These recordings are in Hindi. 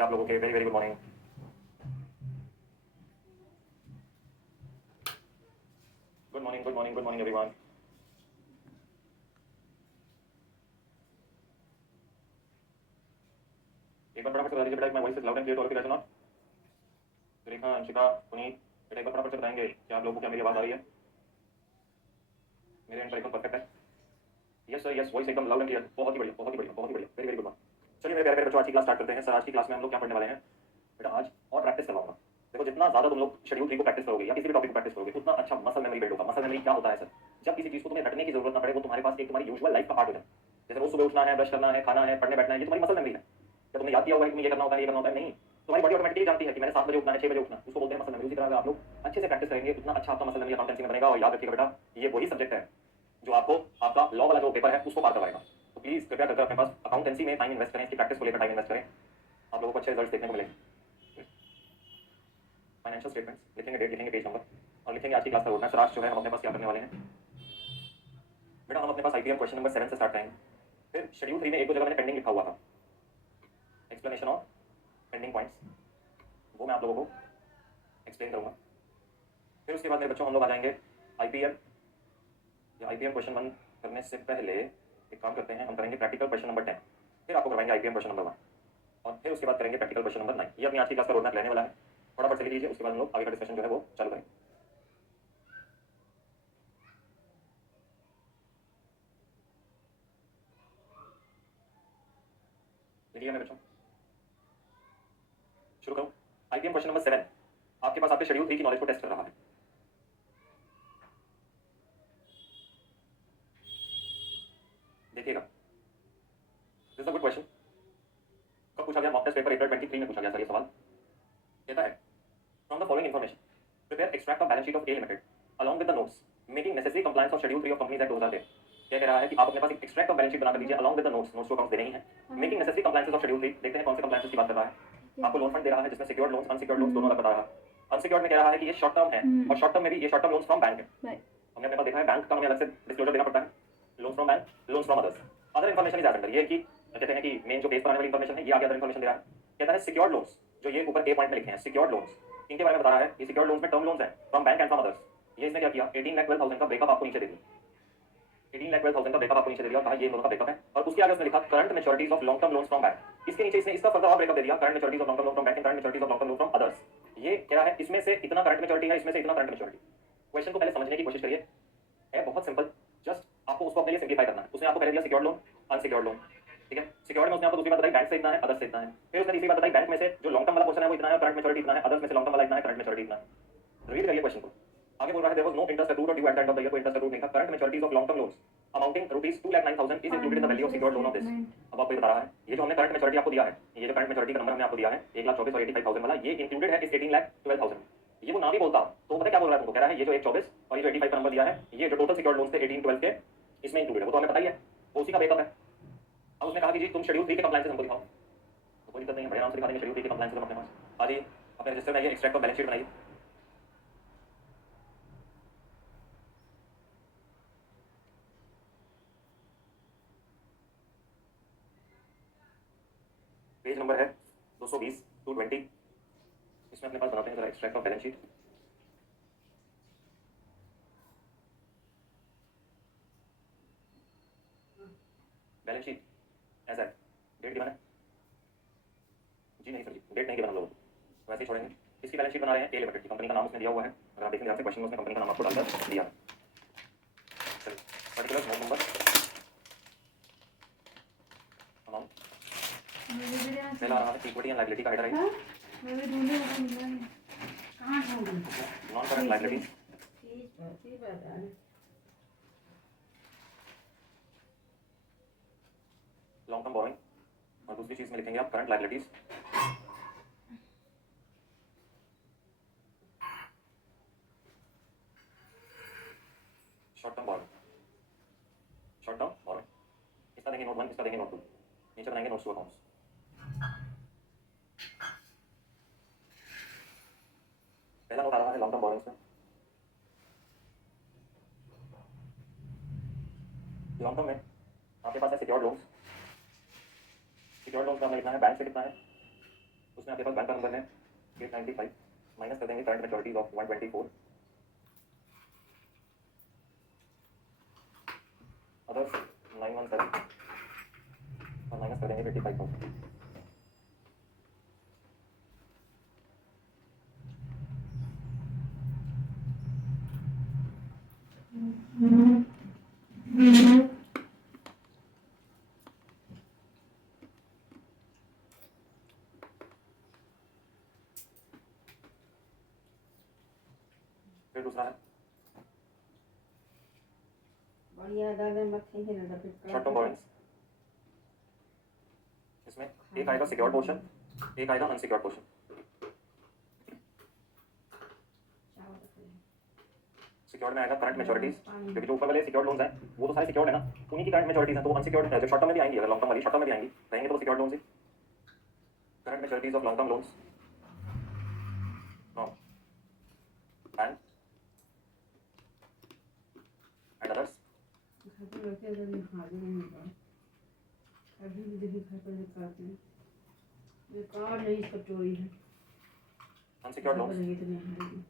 आप लोगों के very very good morning. Good morning good morning good morning everyone. एक बार फटाफट से बता दीजिए बेटा, my voice is loud and clear to all of you guys और नॉट? सुरेखा, अंशिका, पुनीत, बेटा एक बार फटाफट से बताएंगे क्या आप लोगों को क्या मेरी आवाज आ रही है? मेरे एंड पर एकदम परफेक्ट है। यस सर यस, वॉइस एकदम लाउड एंड क्लियर। बहुत ही बढ़िया बहुत ही बढ़िया बहुत ही बढ़िया, वेरी वेरी गुड। चलिए मेरे प्यारे प्यारे बच्चों, आज की क्लास स्टार्ट करते हैं। सर आज की क्लास में हम लोग क्या पढ़ने वाले हैं बेटा? आज और प्रैक्टिस करवाऊंगा। देखो जितना ज्यादा तुम लोग शेड्यूल 3 को प्रैक्टिस करोगे या किसी भी टॉपिक को प्रैक्टिस करोगे उतना अच्छा मसल मेमोरी बिल्ड होगा। मसल मेमोरी क्या होता है सर? जब किसी चीज को तुम्हें रटने की जरूरत ना पड़े, वो तुम्हारे पास एक तुम्हारी यूजुअल लाइफ का पार्ट हो जाए। जैसे रोज सुबह उठना है, ब्रश करना है, खाना है, पढ़ने बैठना है, ये तुम्हारी मसल मेमोरी है। क्या तुमने याद किया होगा कि तुम्हें ये करना होता है ये करना होता है? नहीं, तुम्हारी बॉडी ऑटोमेटिकली जानती है कि मैंने 7 बजे उठना है, 6 बजे उठना है, उसको बोलते हैं मसल मेमोरी। उसी तरह आप लोग अच्छे से प्रैक्टिस करेंगे उतना अच्छा आपका मसल मेमोरी अकाउंटेंसी में बनेगा। और याद रखिएगा बेटा, ये वही सब्जेक्ट है जो आपको आपका लॉ वाला जो पेपर है उसको पार करवाएगा। तो प्लीज कृपया करके अपने पास अकाउंटेंसी में टाइम इन्वेस्ट करें, इसकी प्रैक्टिस को लेकर टाइम इन्वेस्ट करें। आप लोगों को अच्छे रिजल्ट देखने को मिलेंगे। फाइनेंशियल स्टेटमेंट्स लिखेंगे, डेट लिखेंगे, पेज नंबर और लिखेंगे आज की क्लास का रोड मैप। सर आज जो है हम अपने पास क्या करने वाले हैं बेटा? हम अपने पास आईपीएम क्वेश्चन नंबर 7 से स्टार्ट करेंगे। फिर शेड्यूल 3 में एक दो जगह मैंने पेंडिंग लिखा हुआ था, एक्सप्लेनेशन ऑफ पेंडिंग पॉइंट्स, वो मैं आप लोगों को एक्सप्लेन करूंगा। फिर उसके बाद मेरे बच्चों हम लोग आ जाएंगे आईपीएम या आईपीएम क्वेश्चन 1 करने से पहले एक काम करते हैं, हम करेंगे प्रैक्टिकल क्वेश्चन नंबर 10, फिर आपको करवाएंगे आईपीएम क्वेश्चन नंबर 1 और फिर उसके बाद करेंगे प्रैक्टिकल क्वेश्चन नंबर 9। ये अपनी आज की क्लास का रोड मैप रहने वाला है। फटाफट से लिख लीजिए, उसके बाद हम लोग आगे का डिस्कशन जो है वो चालू करेंगे। लिखिए मेरे बच्चों, शुरू करो। आईपीएम क्वेश्चन नंबर 7 आपके पास आपके शेड्यूल 3 की नॉलेज को टेस्ट कर रहा है। देखिएगा, this is a good question. कब पूछा गया? मॉक टेस्ट पेपर अप्रैल 23 में पूछा गया सर ये सवाल। कहता है from the following information prepare extract of balance sheet of a limited along with the notes making necessary compliance of schedule 3 of companies act 2010। क्या कह रहा है कि आप अपने पास एक एक्सट्रैक्ट ऑफ बैलेंस शीट बना कर लीजिए along with the notes. Notes को अकाउंट्स देने ही है, making necessary compliances of schedule 3। देखते हैं कौन से कंप्लायंसेस की बात कर रहा है। आपको लोन फंड दे रहा है जिसमें सिक्योर्ड लोन्स अनसिक्योर्ड लोन्स दोनों अलग बता रहा है। अनसिक्योर्ड में कह रहा है कि ये शॉर्ट टर्म है और शॉर्ट टर्म में भी ये short term loans from bank है। हमने अपने पास देखा है बैंक का हमें अलग से डिस्क्लोजर देना पड़ता है, loans from bank, loans from others. Other information is under, ये कि कहते हैं कि मेन जो पेज पर आने वाली इन्फॉर्मेशन है ये आगे अदर इन्फॉर्मेशन दे रहा है। कहता है सिक्योर्ड लोन्स, जो ये ऊपर ए पॉइंट में लिखे हैं सिक्योर्ड लोन्स, इनके बारे में बता रहा है। ये सिक्योर्ड लोन्स में टर्म लोन्स हैं from bank and from others. ये इसने क्या किया? 18,12,000 का ब्रेकअप आपको नीचे दे दिया। 18,12,000 का ब्रेकअप आपको नीचे दे दिया और कहा ये दोनों का ब्रेकअप है। और उसके आगे उसने लिखा current maturities of long term loans from bank. इसके नीचे इसने इसका फर्दर और ब्रेकअप दे दिया, current maturities of long term loan from bank and current maturities of long term loan from others. ये कह रहा है इसमें से इतना करंट मैच्योरिटी है, इसमें से इतना करंट मैच्योरिटी। क्वेश्चन को पहले समझने की कोशिश करिए, है बहुत सिंपल। जस्ट आपको उसको अपने लिए सिंप्लीफाई करना है। उसने आपको पहले दिया सिक्योर्ड लोन, अनसिक्योर्ड लोन, ठीक है। सिक्योर्ड में उसने आपको दूसरी बात बताई बैंक से इतना है, अदर्स से इतना है। फिर उसने तीसरी बात बताई बैंक में से जो लॉन्ग टर्म वाला पोर्शन है वो इतना है, करंट मैच्योरिटी इतना है, अदर्स में से लॉन्ग टर्म वाला इतना है, करंट मैच्योरिटी इतना है। रीड करिए क्वेश्चन को। आगे बोल रहा है there was no interest accrued और due at the end of the year. कोई इंटरेस्ट अक्रूड नहीं था। Current maturities of long term loans amounting rupees 2,09,000 is included in the value of secured loan of this. अब आपको ये बता रहा है ये जो हमने करंट मैच्योरिटी आपको दिया है, ये जो करंट मैच्योरिटी का नंबर हमने आपको दिया है 1,24,000 और 85,000 वाला, ये इंक्लूडेड है इस 18,12,000। ये वो ना भी बोलता तो पता क्या बोल रहा है तुमको? कह रहा है ये जो 124 और ये जो 85 का नंबर दिया है, ये जो टोटल सिक्योर्ड लोन्स थे 18-12 के, इसमें इंक्लूडेड है। वो तो हमें पता ही है, वो उसी का ब्रेकअप है। अब उसने कहा कि जी तुम शेड्यूल 3 के कंप्लायंसेस हमको दिखाओ। तो कोई दिक्कत नहीं है, बड़े आराम से दिखा देंगे शेड्यूल 3 के कंप्लायंसेस हम अपने पास। आ जाइए अपने रजिस्टर में आइए, एक्सट्रैक्ट ऑफ बैलेंस शीट बनाइए। पेज नंबर है 220 220। इसमें अपने पास बनाते हैं जरा extract of balance sheet. Balance sheet ऐसा है, डेट गिवन है जी? नहीं सर जी, डेट नहीं गिवन हम लोगों को, वैसे ही छोड़ेंगे। इसकी बैलेंस शीट बना रहे हैं ए लिमिटेड की, कंपनी का नाम उसमें दिया हुआ है। अगर आप देखेंगे ध्यान से क्वेश्चन में उसने कंपनी का नाम आपको डालकर दिया है। चलिए पर्टिकुलर नोट नंबर अमाउंट पहला आ रहा है इक्विटी एंड लायबिलिटी का हेडर है, non current liabilities, long term borrowing, और दूसरी चीज में लिखेंगे आप current liabilities, short term borrowing, short term borrowing. इसका देंगे नोट 1, इसका देंगे नोट 2, नीचे बनाएंगे नोट्स टू अकाउंट्स। पहला नोट आ रहा है लॉन्ग टर्म बोरोइंग्स में। लॉन्ग टर्म में आपके पास है सिक्योर्ड लोन्स। सिक्योर्ड लोन्स का हमने लिखना है बैंक से कितना है, उसमें आपके पास बैंक का नंबर है 895, माइनस कर देंगे करंट मैच्योरिटीज ऑफ 124, अदर्स 917 और माइनस कर देंगे 85,000। फिर दूसरा है बढ़िया दादा मत थे ना दबे शॉर्ट टर्म बोरिंग्स। इसमें एक आएगा सिक्योर्ड पोर्शन, एक आएगा अनसिक्योर्ड पोर्शन। सिक्योर्ड में आएगा करंट मैच्योरिटीज, क्योंकि जो ऊपर वाले सिक्योर्ड लोन्स हैं वो तो सारे सिक्योर्ड है ना, उन्हीं की करंट मैच्योरिटीज हैं, तो अनसिक्योर्ड जो शॉर्ट टर्म में भी आएंगी, अगर लॉन्ग टर्म वाली शॉर्ट टर्म में भी आएंगी रहेंगे तो secured loans he. Current maturities of long term loans from bank and others. खाते रहते हैं नहीं हाजिर नहीं होगा अभी भी देखिए खाते दिखाते हैं ये कार नहीं इसका चोरी है अनसिक्योर्ड लोन्स, नहीं तो नहीं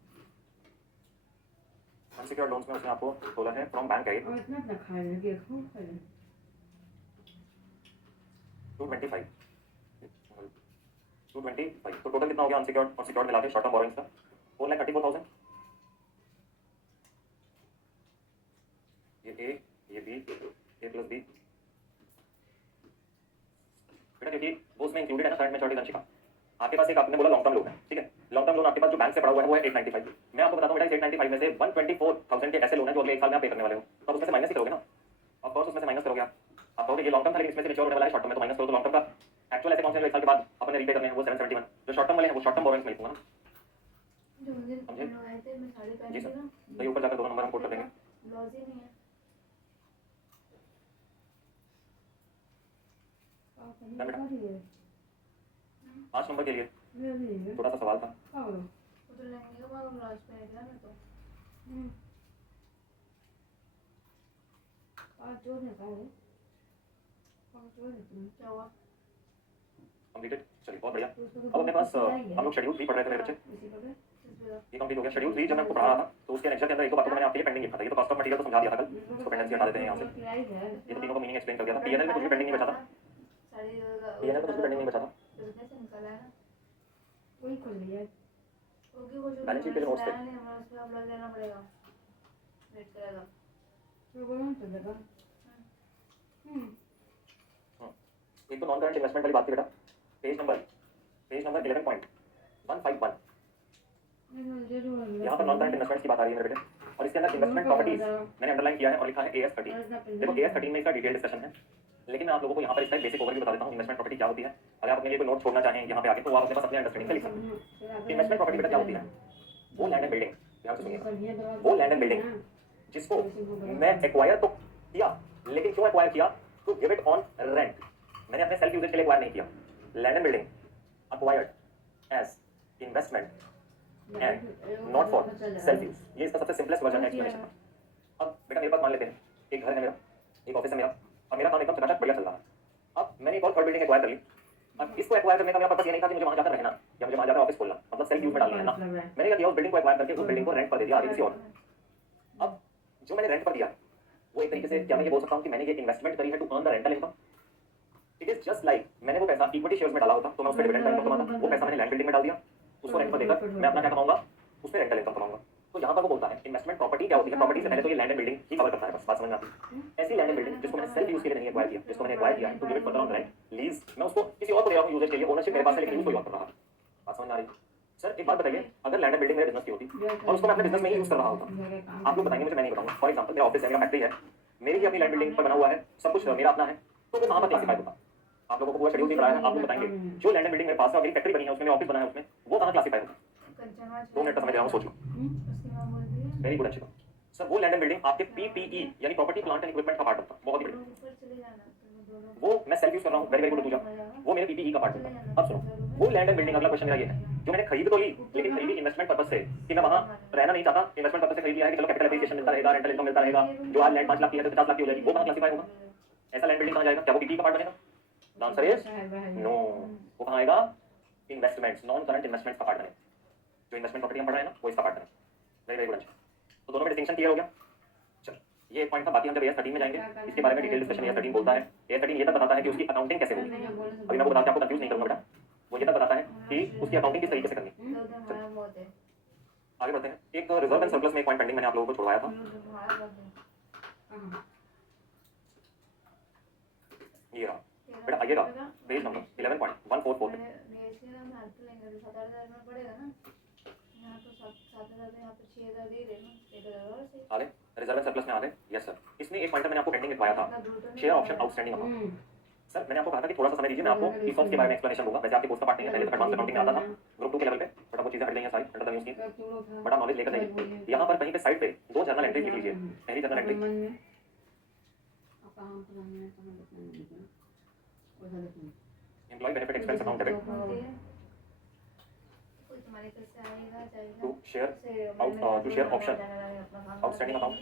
अनसिक्योर्ड लोन्स में उसने आपको बोला है फ्रॉम बैंक है और इतना खा लगे खूब खाए 225, 225, तो टोटल कितना हो गया अनसिक्योर्ड और सिक्योर्ड मिला के शॉर्ट टर्म बोरिंग्स का 4,34,000। ये ए, ये बी, ए प्लस बी बेटा, क्योंकि वो उसमें इंक्लूडेड है ना करंट मैच्योरिटी अंशिका। आपके पास एक आपने बोला लॉन्ग टर्म लोन है, ठीक है, लॉन्ग टर्म लोन आपके पास जो बैंक से पड़ा हुआ है वो है 895। मैं आपको बताता हूँ बेटा, इस 895 में से 124,000 के ऐसे लोन है जो अगले एक साल में आप पे करने वाले हो, तो उसमें से माइनस ही करोगे ना, ऑफ कोर्स उसमें से माइनस करोगे। आप कहोगे ये लॉन्ग टर्म था लेकिन इसमें से मैच्योर होने वाला है शॉर्ट टर्म में, तो माइनस करो। तो लॉन्ग टर्म का एक्चुअल ऐसे कौन से एक साल के बाद अपने रीपे करने हैं वो 771, जो शॉर्ट टर्म वाले हैं वो शॉर्ट टर्म बोरिंग्स में लिखूंगा ना, समझे जी सर। तो ये ऊपर जाकर दोनों नंबर हम कोट कर देंगे। बेटा 5 नंबर के लिए थोड़ा सा सवाल था, कंप्लीटेड। चलिए बहुत बढ़िया। अब अपने पास हम लोग शेड्यूल 3 पढ़ रहे थे मेरे बच्चे, ये कंप्लीट हो गया। शेड्यूल 3 जब मैं आपको पढ़ा रहा था तो उसके लेक्चर के अंदर एक दो बातों को मैंने आपके लिए पेंडिंग लिखा था। ये तो कॉस्ट ऑफ मटेरियल तो समझा दिया था कल, इसको पेंडेंसी हटा देते हैं यहाँ से। ये तो तीनों का मीनिंग एक्सप्लेन कर दिया था। पीएनएल में कुछ भी पेंडिंग नहीं बचा था, पीएनएल में कुछ भी पेंडिंग नहीं बचा था। बैलेंस शीट के जो नोट्स थे एक तो नॉन करंट इन्वेस्टमेंट वाली बात थी बेटा, पेज नंबर 11.151। यहाँ पर नॉन करंट इन्वेस्टमेंट्स की बात आ रही है मेरे बेटे, और इसके अंदर इन्वेस्टमेंट प्रॉपर्टीज मैंने अंडरलाइन किया है और लिखा है AS13। देखो AS13 में इसका डिटेल डिस्कशन है, लेकिन मैं आप लोगों को यहाँ पर इसका बेसिक ओवरव्यू बता देता हूँ इन्वेस्टमेंट प्रॉपर्टी क्या होती है। अगर आप अपने लिए कोई नोट छोड़ना चाहें यहाँ पे आके तो आप अपने पास अपने अंडरस्टैंडिंग से लिख सकते हैं। इन्वेस्टमेंट प्रॉपर्टी बेटा क्या होती है, वो लैंड एंड बिल्डिंग, ध्यान से सुनिए, वो लैंड एंड बिल्डिंग जिसको मैं एक्वायर तो किया, लेकिन क्यों एक्वायर किया, to give it on rent. मैंने अपने सेल्फ यूजेज के लिए एक्वायर नहीं किया। Land and building acquired as investment and not for self use, ये इसका सबसे सिंपलेस्ट वर्जन है एक्सप्लेनेशन का। अब बेटा मेरे पास मान लेते हैं एक घर है मेरा, एक ऑफिस है मेरा, और मेरा काम एकदम चकाचक बढ़िया चल रहा है। अब मैंने एक और थर्ड बिल्डिंग एक्वायर कर ली। अब इसको एक्वायर करने का मेरा पर्पस ये नहीं था कि मुझे वहां जाकर रहना या मुझे वहां जाकर ऑफिस खोलना, मतलब सेल्फ यूज में डालना है ना। मैंने क्या किया, उस बिल्डिंग को एक्वायर करके उस बिल्डिंग को रेंट पर दे दिया आगे किसी और। अब जो मैंने रेंट पर दिया वो एक तरीके से क्या मैं ये बोल सकता हूँ कि मैंने ये इन्वेस्टमेंट करी है to earn the rental income. It is just like मैंने वो पैसा इक्विटी शेयर्स में डाला होता तो मैं उस पर डिविडेंड का इनकम कमाता, वो पैसा मैंने लैंड बिल्डिंग में डाल दिया, उसको रेंट पर देकर मैं अपना क्या कमाऊंगा, उस पर रेंटल इनकम कमाऊंगा। तो यहाँ पर वो बोलता है इन्वेस्टमेंट प्रॉपर्टी क्या होती है, प्रॉपर्टी से पहले तो ये land and building he cover करता है, बस बात समझ में आती है। ऐसी लैंड एंड बिल्डिंग जिसको मैंने सेल्फ यूज के लिए नहीं एक्वायर किया, जिसको मैंने एक्वायर किया है to give it for on rent lease, मैं उसको किसी और को दे रहा हूँ यूजेज के लिए, ओनरशिप मेरे पास है लेकिन यूज कोई और कर रहा है। बात समझ में आ रही है सर? एक बात बताइए, अगर लैंड एंड बिल्डिंग मेरे बिजनेस की होती और उसको मैं अपने बिजनेस में ही यूज कर रहा होता, आप लोग बताएंगे मुझे, मैं नहीं बताऊंगा। फॉर एग्जांपल मेरा ऑफिस है, मेरा फैक्ट्री है, मेरी ही अपनी लैंड बिल्डिंग पर बना हुआ है, सब कुछ मेरा अपना है, तो वो कहाँ पर क्लासिफाई होता? आप लोगों को पूरा शेड्यूल दिख रहा है, आप लोग बताएंगे जो लैंड एंड बिल्डिंग मेरे पास है और मेरी फैक्ट्री बनी है उसमें ऑफिस बना है उसमें, वो कहाँ क्लासिफाई होता? 2 मिनट का समय दे रहा हूँ, सोच लो। वेरी गुड, अच्छी बात सर। वो लैंड एंड बिल्डिंग आपके PPE यानी प्रॉपर्टी प्लांट एंड इक्विपमेंट का पार्ट होता है, बहुत ही बढ़िया। वो मैं सेल्फ यूज कर रहा हूँ, वेरी वेरी गुड पूजा, वो मेरे PPE का पार्ट होता है। अब सुनो, वो लैंड एंड बिल्डिंग, अगला क्वेश्चन मेरा ये है, जो मैंने खरीद तो ली लेकिन खरीदी इन्वेस्टमेंट पर्पस से कि मैं वहां रहना नहीं चाहता, इन्वेस्टमेंट पर्पस से खरीद लिया है कि चलो कैपिटल एप्रिसिएशन मिलता रहेगा, रेंटल इनकम मिलता रहेगा, जो आज लैंड 5 लाख की है तो 50 लाख की हो जाएगी, वो कहाँ क्लासिफाई होगा? ऐसा लैंड बिल्डिंग कहाँ जाएगा? क्या वो PPE का पार्ट बनेगा? Answer is no. वो कहाँ आएगा? इन्वेस्टमेंट्स, नॉन करंट इन्वेस्टमेंट्स का पार्ट बने। जो इन्वेस्टमेंट प्रॉपर्टी हम पढ़ रहे हैं ना, वो इसका पार्ट बने। वेरी वेरी गुड अंश। तो दोनों में डिस्टिंक्शन क्लियर हो गया। चलो, ये एक पॉइंट था। बाकी हम जब AS 13 में जाएंगे इसके बारे में डिटेल डिस्कशन AS 13 बोलता है। AS 13 ये तक बताता है कि उसकी अकाउंटिंग कैसे होगी। अभी मैं आपको बता के आपको कंफ्यूज नहीं करूंगा बेटा। वो ये तक बताता है कि उसकी अकाउंटिंग किस तरीके से करनी है। आगे बढ़ते हैं। एक रिजर्व एंड सरप्लस में एक पॉइंट पेंडिंग मैंने आप लोगों को छुड़वाया था। ये रहा बेटा, आइएगा पेज नंबर 11.144 पे। आ गए रिजर्व एंड सरप्लस में आ गए। Yes sir. इसमें एक पॉइंटर मैंने आपको पेंडिंग लिखवाया था, share option outstanding amount. Sir मैंने आपको कहा था कि थोड़ा सा समय दीजिए, मैं आपको ESOPs के बारे में एक्सप्लेनेशन दूंगा। वैसे आपके कोर्स का पार्ट नहीं है, पहले तो एडवांस अकाउंटिंग में आता था ग्रुप 2 के लेवल पे, बट अब वो चीजें हट गई हैं सारी under the new scheme. But आप नॉलेज लेकर जाइए। यहाँ पर कहीं पे साइड पे 2 जर्नल एंट्री लिख लीजिए। पहली journal entry employee benefit expense account debit to share option outstanding account.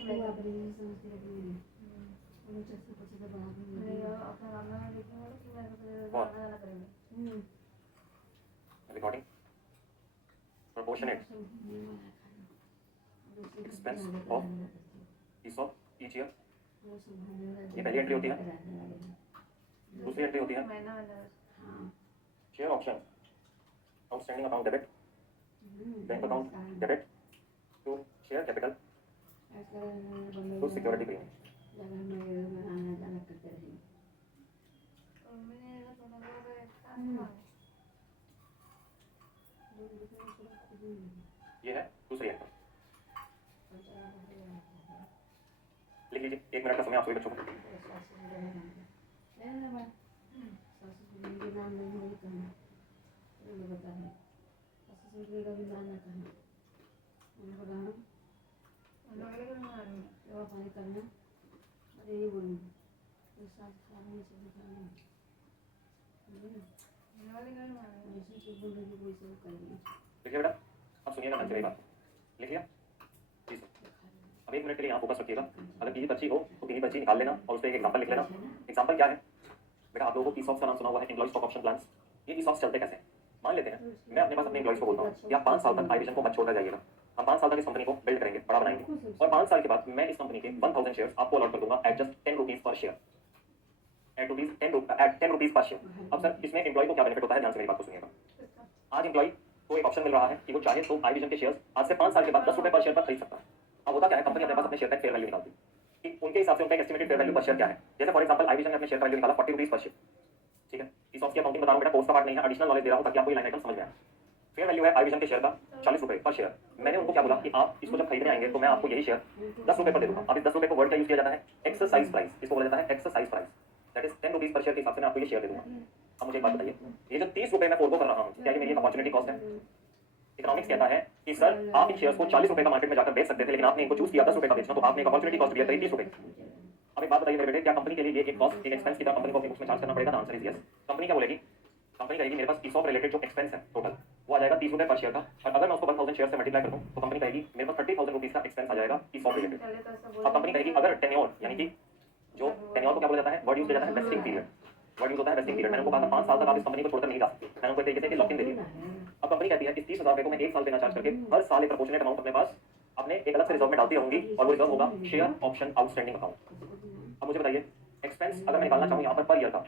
Recording proportionate expense of ESOP each year। ये पहली एंट्री होती है। दूसरी एंट्री होती है share option outstanding account debit bank account debit to share capital to security premium. ये है दूसरी एंट्री। लिख लीजिए, 1 मिनट का समय आप सभी बच्चों को। देखिए बेटा, अब सुनिएगा ध्यान से मेरी बात। लिख लिया? जी सर। अब 1 मिनट के लिए यहाँ फोकस रखिएगा। अगर किसी पर्ची हो तो किसी पर्ची निकाल लेना और उस पर एक एग्जाम्पल लिख लेना। एग्जाम्पल क्या है बेटा? आप लोगों को ESOPs का नाम सुना हुआ है, एम्प्लॉय स्टॉक ऑप्शन प्लान्स। ये ESOPs चलते कैसे हैं? मान लेते हैं मैं अपने पास अपने एम्प्लॉयज को बोलता हूँ कि आप 5 साल तक आईविजन को मत छोड़कर जाइएगा। हम 5 साल तक इस कंपनी को बिल्ड करेंगे, बड़ा बनाएंगे, और 5 साल के बाद मैं इस कंपनी के 1000 शेयर्स आपको अलॉट कर दूंगा at just 10 rupees per share. At 10 rupees per share. अब सर इसमें एम्प्लॉय को क्या बेनिफिट होता है? ध्यान से मेरी बात को सुनिएगा। आज एम्प्लॉय को एक ऑप्शन मिल रहा है कि वो चाहे तो आईविजन के शेयर्स आज से 5 साल के बाद 10 रुपए पर शेयर पर खरीद सकता है। अब होता क्या है, कंपनी अपने पास अपने शेयर का फेयर वैल्यू निकालती है कि उनके हिसाब से उनका एस्टिमेटेड फेयर वैल्यू पर शेयर क्या है। जैसे फॉर एग्जांपल आईविजन ने अपने शेयर का वैल्यू निकाला 40 रुपीज पर शेयर। ठीक है, ESOPs की अकाउंटिंग बता रहा हूं बेटा, कोर्स का पार्ट नहीं है, एडिशनल नॉलेज दे रहा हूं ताकि आपको ये लाइन आइटम समझ में आए। फेयर वैल्यू है आईविजन के शेयर का 40 रुपए पर शेयर। मैंने उनको क्या बोला कि आप इसको जब खरीदने आएंगे तो मैं आपको यही शेयर 10 रुपए पर दे दूंगा। अब इस 10 रुपए को वर्ड क्या यूज किया जाता है? Exercise price. इसको बोला जाता है exercise price. That is 10 rupees per share के हिसाब से मैं आपको ये शेयर दे दूंगा। अब मुझे एक बात बताइए, ये जो 30 रुपए मैं फोरगो कर रहा हूँ, क्या ये मेरी अपॉर्चुनिटी कॉस्ट है? इकोनॉमिक्स कहता है कि सर आप इन शेयर्स को 40 रुपए का मार्केट में जाकर बेच सकते थे, लेकिन आपने इनको चूज किया 10 रुपए का बेचना, तो आपने एक अपॉर्चुनिटी कॉस्ट दिया 30 रुपए। अब एक बात बताइए मेरे बेटे, क्या कंपनी के लिए ये एक कॉस्ट, एक एक्सपेंस की तरह कंपनी को अपनी बुक्स में चार्ज करना पड़ेगा? Answer is yes. कंपनी क्या बोलेगी? कंपनी कहेगी मेरे पास ESOP रिलेटेड जो एक्सपेंस है टोटल वो आ जाएगा 30 रुपए पर शेयर का, और अगर मैं उसको 1000 शेयर से मल्टीप्लाई कर दूं तो कंपनी कहेगी मेरे पास 30,000 रुपीज का एक्सपेंस आ जाएगा ESOP रिलेटेड। अब कंपनी कहेगी अगर टेन्योर, यानी कि जो टेन्योर को क्या बोला जाता है, वर्ड यूज किया जाता है वेस्टिंग पीरियड। वर्ड यूज होता है वेस्टिंग पीरियड। मैंने उनको कहा था 5 साल तक आप इस कंपनी को छोड़कर नहीं जा सकते, मैंने उनको एक तरीके से लॉक इन दे दिया। अब कंपनी कहती है इस 30,000 रुपए को मैं 1 साल देना चार्ज करके हर साल एक प्रोपोर्शनेट अमाउंट अपने पास अपने एक अलग से रिजर्व में डालती रहूंगी, और वो रिजर्व होगा शेयर ऑप्शन आउटस्टैंडिंग अकाउंट। अब मुझे बताइए एक्सपेंस अगर मैं निकालना चाहूँ यहाँ पर ईयर का,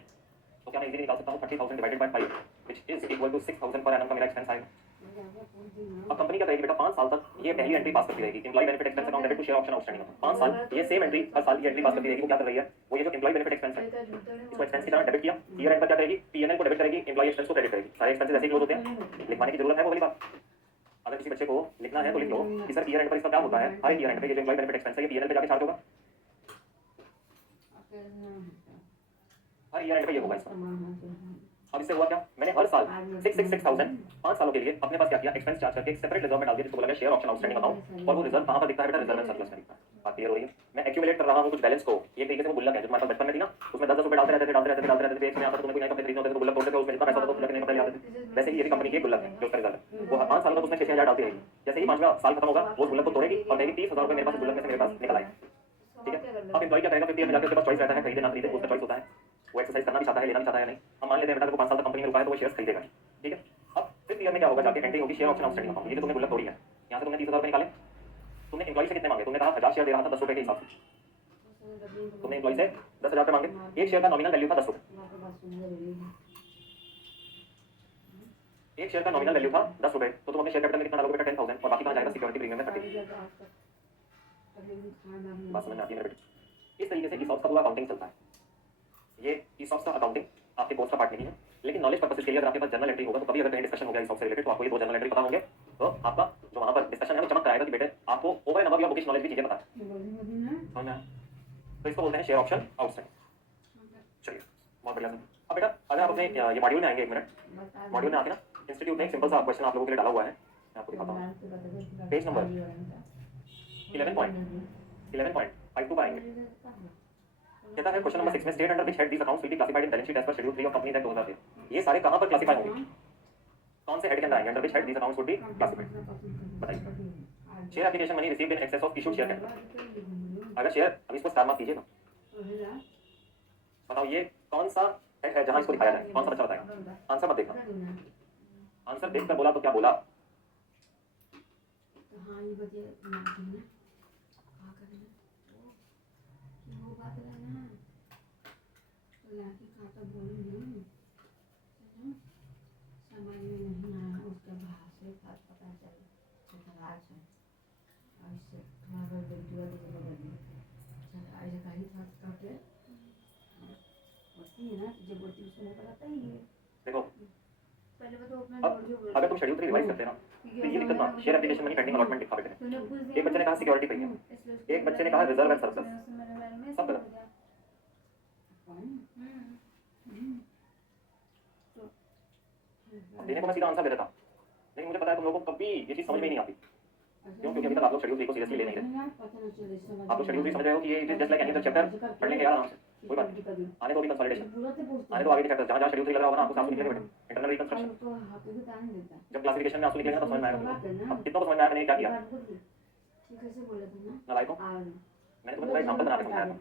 तो क्या मैं इजीली निकाल सकता हूँ 30,000 divided by 5 which is equal to 6,000 per annum का मेरा एक्सपेंस आएगा। अब कंपनी क्या करेगी बेटा, 5 साल तक ये पहली एंट्री पास करती रहेगी, employee benefit expense account debit to share option outstanding. 5 साल ये सेम एंट्री हर साल ये एंट्री पास करती रहेगी। वो क्या कर रही है, वो ये जो एम्प्लॉय बेनिफिट एक्सपेंस है इसको एक्सपेंस की तरह डेबिट किया, ईयर एंड पर क्या करेगी, पीएनएल को डेबिट करेगी, एम्प्लॉय एक्सपेंस को क्रेडिट करेगी। सारे एक्सपेंसेस ऐसे क्लोज होते हैं, लिखवाने की जरूरत है वो वाली बात। अगर किसी बच्चे को लिखना है तो लिख लो कि सर ईयर एंड पर इसका क्या होता है, हर ईयर एंड पे ये जो एम्प्लॉय बेनिफिट एक्सपेंस है ये पीएनएल पे जाके चार्ज होगा, हर ईयर एंड पे ये होगा इसका। अब इससे हुआ क्या, मैंने हर साल 6,000 5 सालों के लिए अपने पास क्या किया, एक्सपेंस चार्ज करके एक सेपरेट रिजर्व में डाल दिया, जिसको बोला गया शेयर ऑप्शन आउटस्टैंडिंग अकाउंट। और वो रिजर्व कहां पर दिखता है बेटा, रिजर्व एंड सरप्लस में दिखता है। बात क्लियर हो रही है? मैं एक्यूमुलेट कर रहा हूं कुछ बैलेंस को, ये तरीके से वो गुल्लक है जो हमारे पास बचपन में थी ना, उसमें 10-10 रुपए डालते रहते थे एक में आता था, तुम्हें कोई नए कपड़े खरीदने होते थे तो गुल्लक तोड़ते थे, उसमें जितना पैसा होता था गुल्लक नए कपड़े ले आते थे। वैसे ही ये भी कंपनी की गुल्लक है जो उसका रिजर्व है, वो 5 साल में उसमें 6,000 डालती रहेगी। जैसे ही 5वां साल खत्म होगा वो गुल्लक को तोड़ेगी और कहेगी 30,000 रुपए मेरे पास गुल्लक में से मेरे पास निकल आए। ठीक है, अब एम्प्लॉय क्या करेगा, 50 में जाकर उसके पास चॉइस रहता है खरीदे ना खरीदे, उसका चॉइस होता है, वो एक्सरसाइज करना भी चाहता है लेना भी चाहता है या नहीं। हम मान लेते हैं बेटा को 5 साल तक कंपनी में रुका है तो वो शेयर्स खरीदेगा। ठीक है, अब ईयर में क्या होगा, जाके एंट्री होगी शेयर ऑप्शन आउटस्टैंडिंग अकाउंट। ये जो तुमने गुल्लक तोड़ी है, यहाँ से तुमने 30,000 रुपये निकाले। तुमने एम्प्लॉय से कितने मांगे? तुमने कहा 1000 शेयर दे रहा था 10 रुपये के हिसाब से। तुमने एम्प्लॉय से 10,000 रुपये मांगे। एक शेयर का नॉमिनल वैल्यू था 10 रुपये। एक शेयर का नॉमिनल वैल्यू था 10 रुपये, तो तुम अपने शेयर कैपिटल में कितना डालोगे? 10,000, और बाकी कहाँ जाएगा? सिक्योरिटी प्रीमियम में 30। बात समझ में आती है मेरे बेटे? इस तरीके से ईसॉप्स का पूरा अकाउंटिंग चलता है। ये ईसॉप्स का अकाउंटिंग आपके कोर्स का पार्ट नहीं है, लेकिन नॉलेज पर्पसेस के लिए अगर आपके पास जर्नल एंट्री होगा, तो कभी अगर कहीं डिस्कशन हो गया ईसॉप्स से रिलेटेड, तो आपको ये 2 जर्नल एंट्री पता होंगे, तो आपका जो वहाँ पर डिस्कशन है वो चमक कराएगा कि बेटे आपको over and above your bookish knowledge भी चीजें पता है। समझ में आया? तो इसको बोलते हैं शेयर ऑप्शन आउटस्टैंडिंग। चलिए, बहुत बढ़िया। अब बेटा अगर आप अपने ये मॉड्यूल में आएंगे, 1 मिनट, मॉड्यूल में आके ना इंस्टीट्यूट ने एक सिंपल सा क्वेश्चन आप लोगों के लिए डाला हुआ है, मैं आपको दिखाता हूँ। पेज नंबर 11.52 पर आएंगे। कहता है क्वेश्चन नंबर 6 में state under which head these accounts will be classified in balance sheet as per schedule 3 of company act 2003। ये सारे कहां पर क्लासिफाई होंगे? कौन से हेड के अंदर आएंगे? Under which head these accounts would be classified? बताइए। Share application money received in excess of issued share capital. अगर शेयर, अभी इसको स्टार मार्क कीजिएगा, बताओ ये कौन सा हेड है जहां इसको दिखाया जाए? कौन सा बच्चा बताएगा? आंसर मत देखना, आंसर देखकर बोला तो क्या बोला? हाँ ये बच्चे मारते हैं, क्या करें वो बात है ना, तो लाके खाता बोलूँगी समझ में नहीं आया, उसके भाव से पता चल खराज है, ऐसे खराब वीडियो ऐसे कहीं था काटे होती है ना, जब बोलती उसको नहीं पता ही है। देखो पहले तो अपना अगर तुम शेड्यूल 3 रिवाइज करते ना, तो ये दिक्कत ना, share application money pending allotment लिखा बेटे। एक बच्चे ने कहा सिक्योरिटी प्रीमियम, एक बच्चे ने कहा रिजर्व एंड सरप्लस, सब गलत। देने को मैं सीधा आंसर दे देता, लेकिन मुझे पता है तुम लोगों को कभी ये चीज समझ में ही नहीं आती। क्यों? क्योंकि अभी तक आप लोग शेड्यूल 3 को सीरियसली ले नहीं रहे। आप लोग शेड्यूल 3 समझ रहे हो कि ये it is just like any other chapter, पढ़ लेंगे यार आराम से, कोई बात नहीं। आने दो अभी कंसोलिडेशन, आने दो आगे के चैप्टर, जहां शेड्यूल 3 लग रहा होगा ना आपको साफ निकलेंगे बेटे। इंटरनल रिकंस्ट्रक्शन, जब क्लासिफिकेशन में आंसू निकलेंगे तब समझ में आएगा। अब कितनों को समझ में आया मैंने क्या किया? नालायकों, मैंने तुम्हें पूरा एग्जांपल बना के समझाया था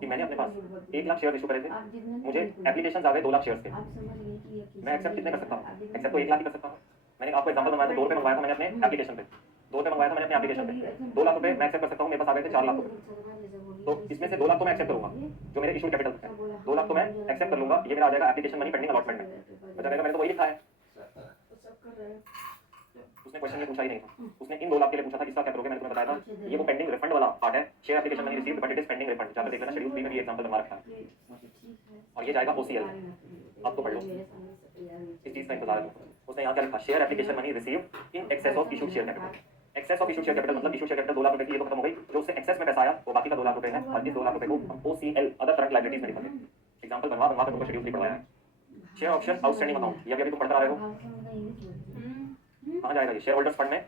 कि मैंने अपने पास 1 लाख शेयर इशू करे थे, मुझे एप्लीकेशंस आ गए 2 लाख शेयर्स के, मैं एक्सेप्ट कितने कर सकता हूँ? एक्सेप्ट तो 1 लाख ही कर सकता हूँ। मैंने आपको एग्जांपल बनवाया था, 2 रुपये मंगवाया था मैंने अपने एप्लीकेशन पे, 2 रुपये मंगवाया था मैंने अपने एप्लीकेशन पे, 2 लाख रुपये मैं एक्सेप्ट कर सकता हूँ, मेरे पास आ गए थे 4 लाख रुपये। तो इसमें से 2 लाख तो मैं एक्सेप्ट करूंगा जो मेरे इशू कैपिटल है, 2 लाख तो मैं एक्सेप्ट कर लूंगा, ये मेरा आ जाएगा एप्लीकेशन मनी पेंडिंग अलॉटमेंट में। बचा रहेगा, मैंने तो वही लिखा है। उसने क्वेश्चन ये पूछा ही नहीं था, उसने इन 2 लाख के लिए पूछा था, किसका क्या करोगे? मैंने तुम्हें बताया था ये वो पेंडिंग रिफंड वाला पार्ट है, share application money received but it is pending refund. जाकर देख लेना, शेड्यूल 3 में भी एग्जांपल बनवा रखा है, और ये जाएगा ओसीएल। अब तो पढ़ लो, इस चीज का इंतजार है। उसने यहाँ क्या लिखा? Share application money received in excess of issued share capital. Excess of issued share capital मतलब इशू शेयर कैपिटल 2 लाख रुपए की, ये तो खत्म हो गई, जो उससे एक्सेस में पैसा आया वो बाकी का 2 लाख रुपए है, और इस 2 लाख रुपए को हम ओसीएल अदर करंट लायबिलिटीज में लिखेंगे। एग्जांपल बनवा कर तुमको शेड्यूल 3 पढ़वाया है। शेयर ऑप्शन आउटस्टैंडिंग अकाउंट, ये अभी तुम पढ़ते आ रहे हो, कहाँ जाएगा ये? शेयर होल्डर्स फंड में,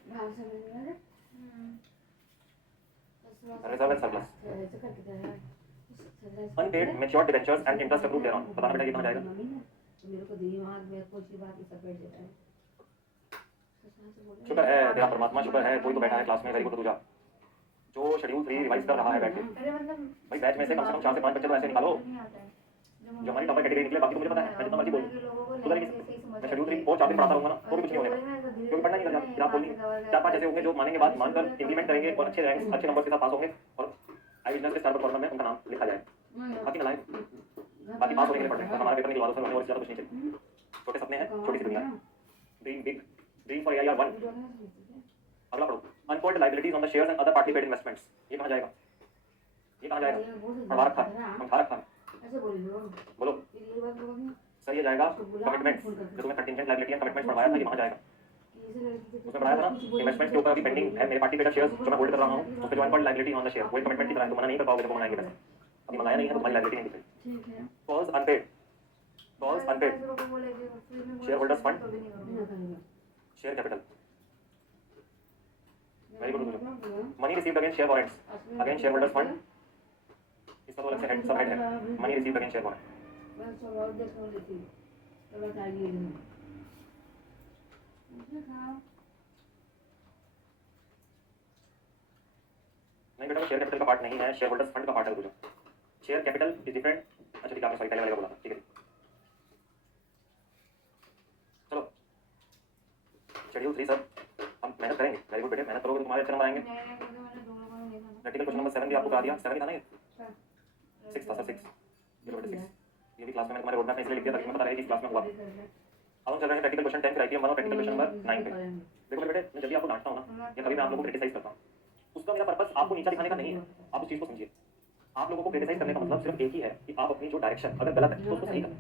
reserve and surplus, unpaid matured debentures and interest approved thereon. बताना बेटा ये कहाँ जाएगा? शुक्र है तेरा परमात्मा, शुक्र है कोई तो बैठा है क्लास में, वेरी गुड तुझा, जो शेड्यूल 3 रिवाइज कर रहा है बैठ के। भाई बैच में से कम 4 से 5 बच्चे तो ऐसे निकालो जो हमारी टॉपर कैटेगरी निकले, बाकी तो मुझे पता है, मैं जितना मर्जी बोलूं सुधर नहीं सकता। मैं शेड्यूल 3 और 4 दिन पढ़ाता रहूंगा ना तो भी कुछ नहीं होने वाला, क्योंकि पढ़ना नहीं करना, आप बोलिए 4-5 ऐसे होंगे जो मानेंगे बात, मानकर इंप्लीमेंट करेंगे और अच्छे रैंक्स अच्छे नंबर के साथ पास होंगे, और आई बिजनेस के स्टार परफॉर्मर में उनका नाम लिखा जाए। बाकी नलायक, बाकी पास होने के लिए पढ़ रहे हैं, हमारा पेपर निकलवा दो सर, और ज्यादा कुछ नहीं चाहिए। छोटे सपने हैं, छोटी सी दुनिया है, dream big, dream for AIR 1। अगला पढ़ो, unfold liabilities on the shares and other partly paid investments. ये कहाँ जाएगा? ये कहाँ जाएगा? पढ़वा रखा है, समझा रखा है, बोलो सर। ये जाएगा कमिटमेंट्स, जो तुम्हें कंटिंजेंट लायबिलिटी एंड कमिटमेंट्स पढ़वाया था, ये वहाँ जाएगा। उसमें पढ़ाया था ना, इन्वेस्टमेंट्स के ऊपर अभी पेंडिंग है मेरे पार्टी पेड शेयर्स जो मैं होल्ड कर रहा हूँ, उस पे जो unfold liability on the share, वो कमिटमेंट की तरह है, तो मना नहीं कर पाओगे जब वो मनाएंगे पैसे। अभी मंगाया नहीं है तो तुम्हारी लायबिलिटी नहीं दिख रही। Calls unpaid, calls unpaid, share holders fund, share capital, very good. Money received against share warrants, against share holders fund, इसका तो अलग से हेड सब हेड है, money received against share warrant. नहीं बेटा, शेयर कैपिटल का पार्ट नहीं है, शेयर होल्डर्स फंड का पार्ट है तुझे। Share capital is different. अच्छा ठीक है, आपने सॉरी पहले वाले का बोला था, ठीक है। चलो शेड्यूल 3 सर, हम मेहनत करेंगे। वेरी गुड बेटे, मेहनत करोगे तो तुम्हारे अच्छे नंबर आएंगे। प्रैक्टिकल क्वेश्चन नंबर 7 भी आपको करा दिया, 7 ही था ना ये? 6 था सर, 6। ये बेटे 6, ये भी क्लास में मैंने तुम्हारे रोड मैप में इसलिए लिख दिया ताकि तुम्हें पता रहे कि इस क्लास में हुआ। अब हम चल रहे हैं प्रैक्टिकल क्वेश्चन 10 फिर आईटीएम 1 और प्रैक्टिकल क्वेश्चन नंबर 9 पे। देखो मेरे बेटे, मैं जब भी आपको डांटता हूँ ना, या कभी मैं आप लोगों को क्रिटिसाइज करता हूँ, उसका मेरा पर्पस आपको नीचा दिखाने का नहीं है। आप उस चीज़ को समझिए। आप लोगों को क्रिटिसाइज करने का मतलब सिर्फ एक ही है कि आप अपनी जो डायरेक्शन अगर गलत है तो उसको सही करें।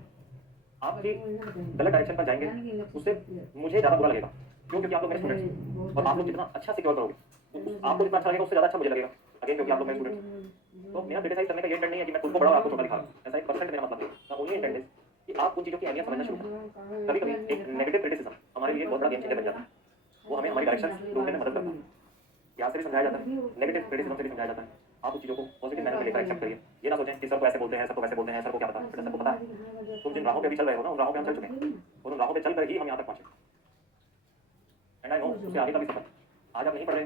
आप भी गलत डायरेक्शन पर जाएंगे, उससे मुझे ज़्यादा बुरा लगेगा। क्यों? क्योंकि आप लोग मेरे स्टूडेंट्स हैं और आप लोग जितना अच्छा सिक्योर करोगे, आपको जितना अच्छा लगेगा उससे ज़्यादा अच्छा मुझे लगेगा। अगेन क्योंकि आप लोग मेरे स्टूडेंट्स हैं। तो मेरा क्रिटिसाइज करने का ये इंटेंट नहीं है कि मैं खुद को बड़ा और आपको छोटा दिखा रहा हूँ। ऐसा एक परसेंट मेरा मतलब नहीं है। ओनली इंटेंट है कि आप उन चीज़ों की अहमियत समझना शुरू करें। कभी-कभी एक नेगेटिव क्रिटिसिज्म हमारे लिए बहुत बड़ा गेम चेंजर बन जाता है। वो हमें हमारी डायरेक्शन ढूंढने में मदद करता है। प्यार से भी समझाया जाता है, नेगेटिव क्रिटिसिज्म से भी समझाया जाता है। आप उस चीज़ों को पॉजिटिव मैनर में लेकर एक्सेप्ट करिए। ये ना सोचें कि सबको ऐसे बोलते हैं, सबको वैसे बोलते हैं, सबको क्या पता है। बेटा सबको पता है। तुम जिन राहों पे अभी चल रहे हो ना, उन राहों पे हम चल चुके हैं और उन राहों पे चलकर ही हम यहाँ तक पहुँचे। एंड आई नो उससे आगे का भी सफर। आज आप नहीं पढ़ रहे,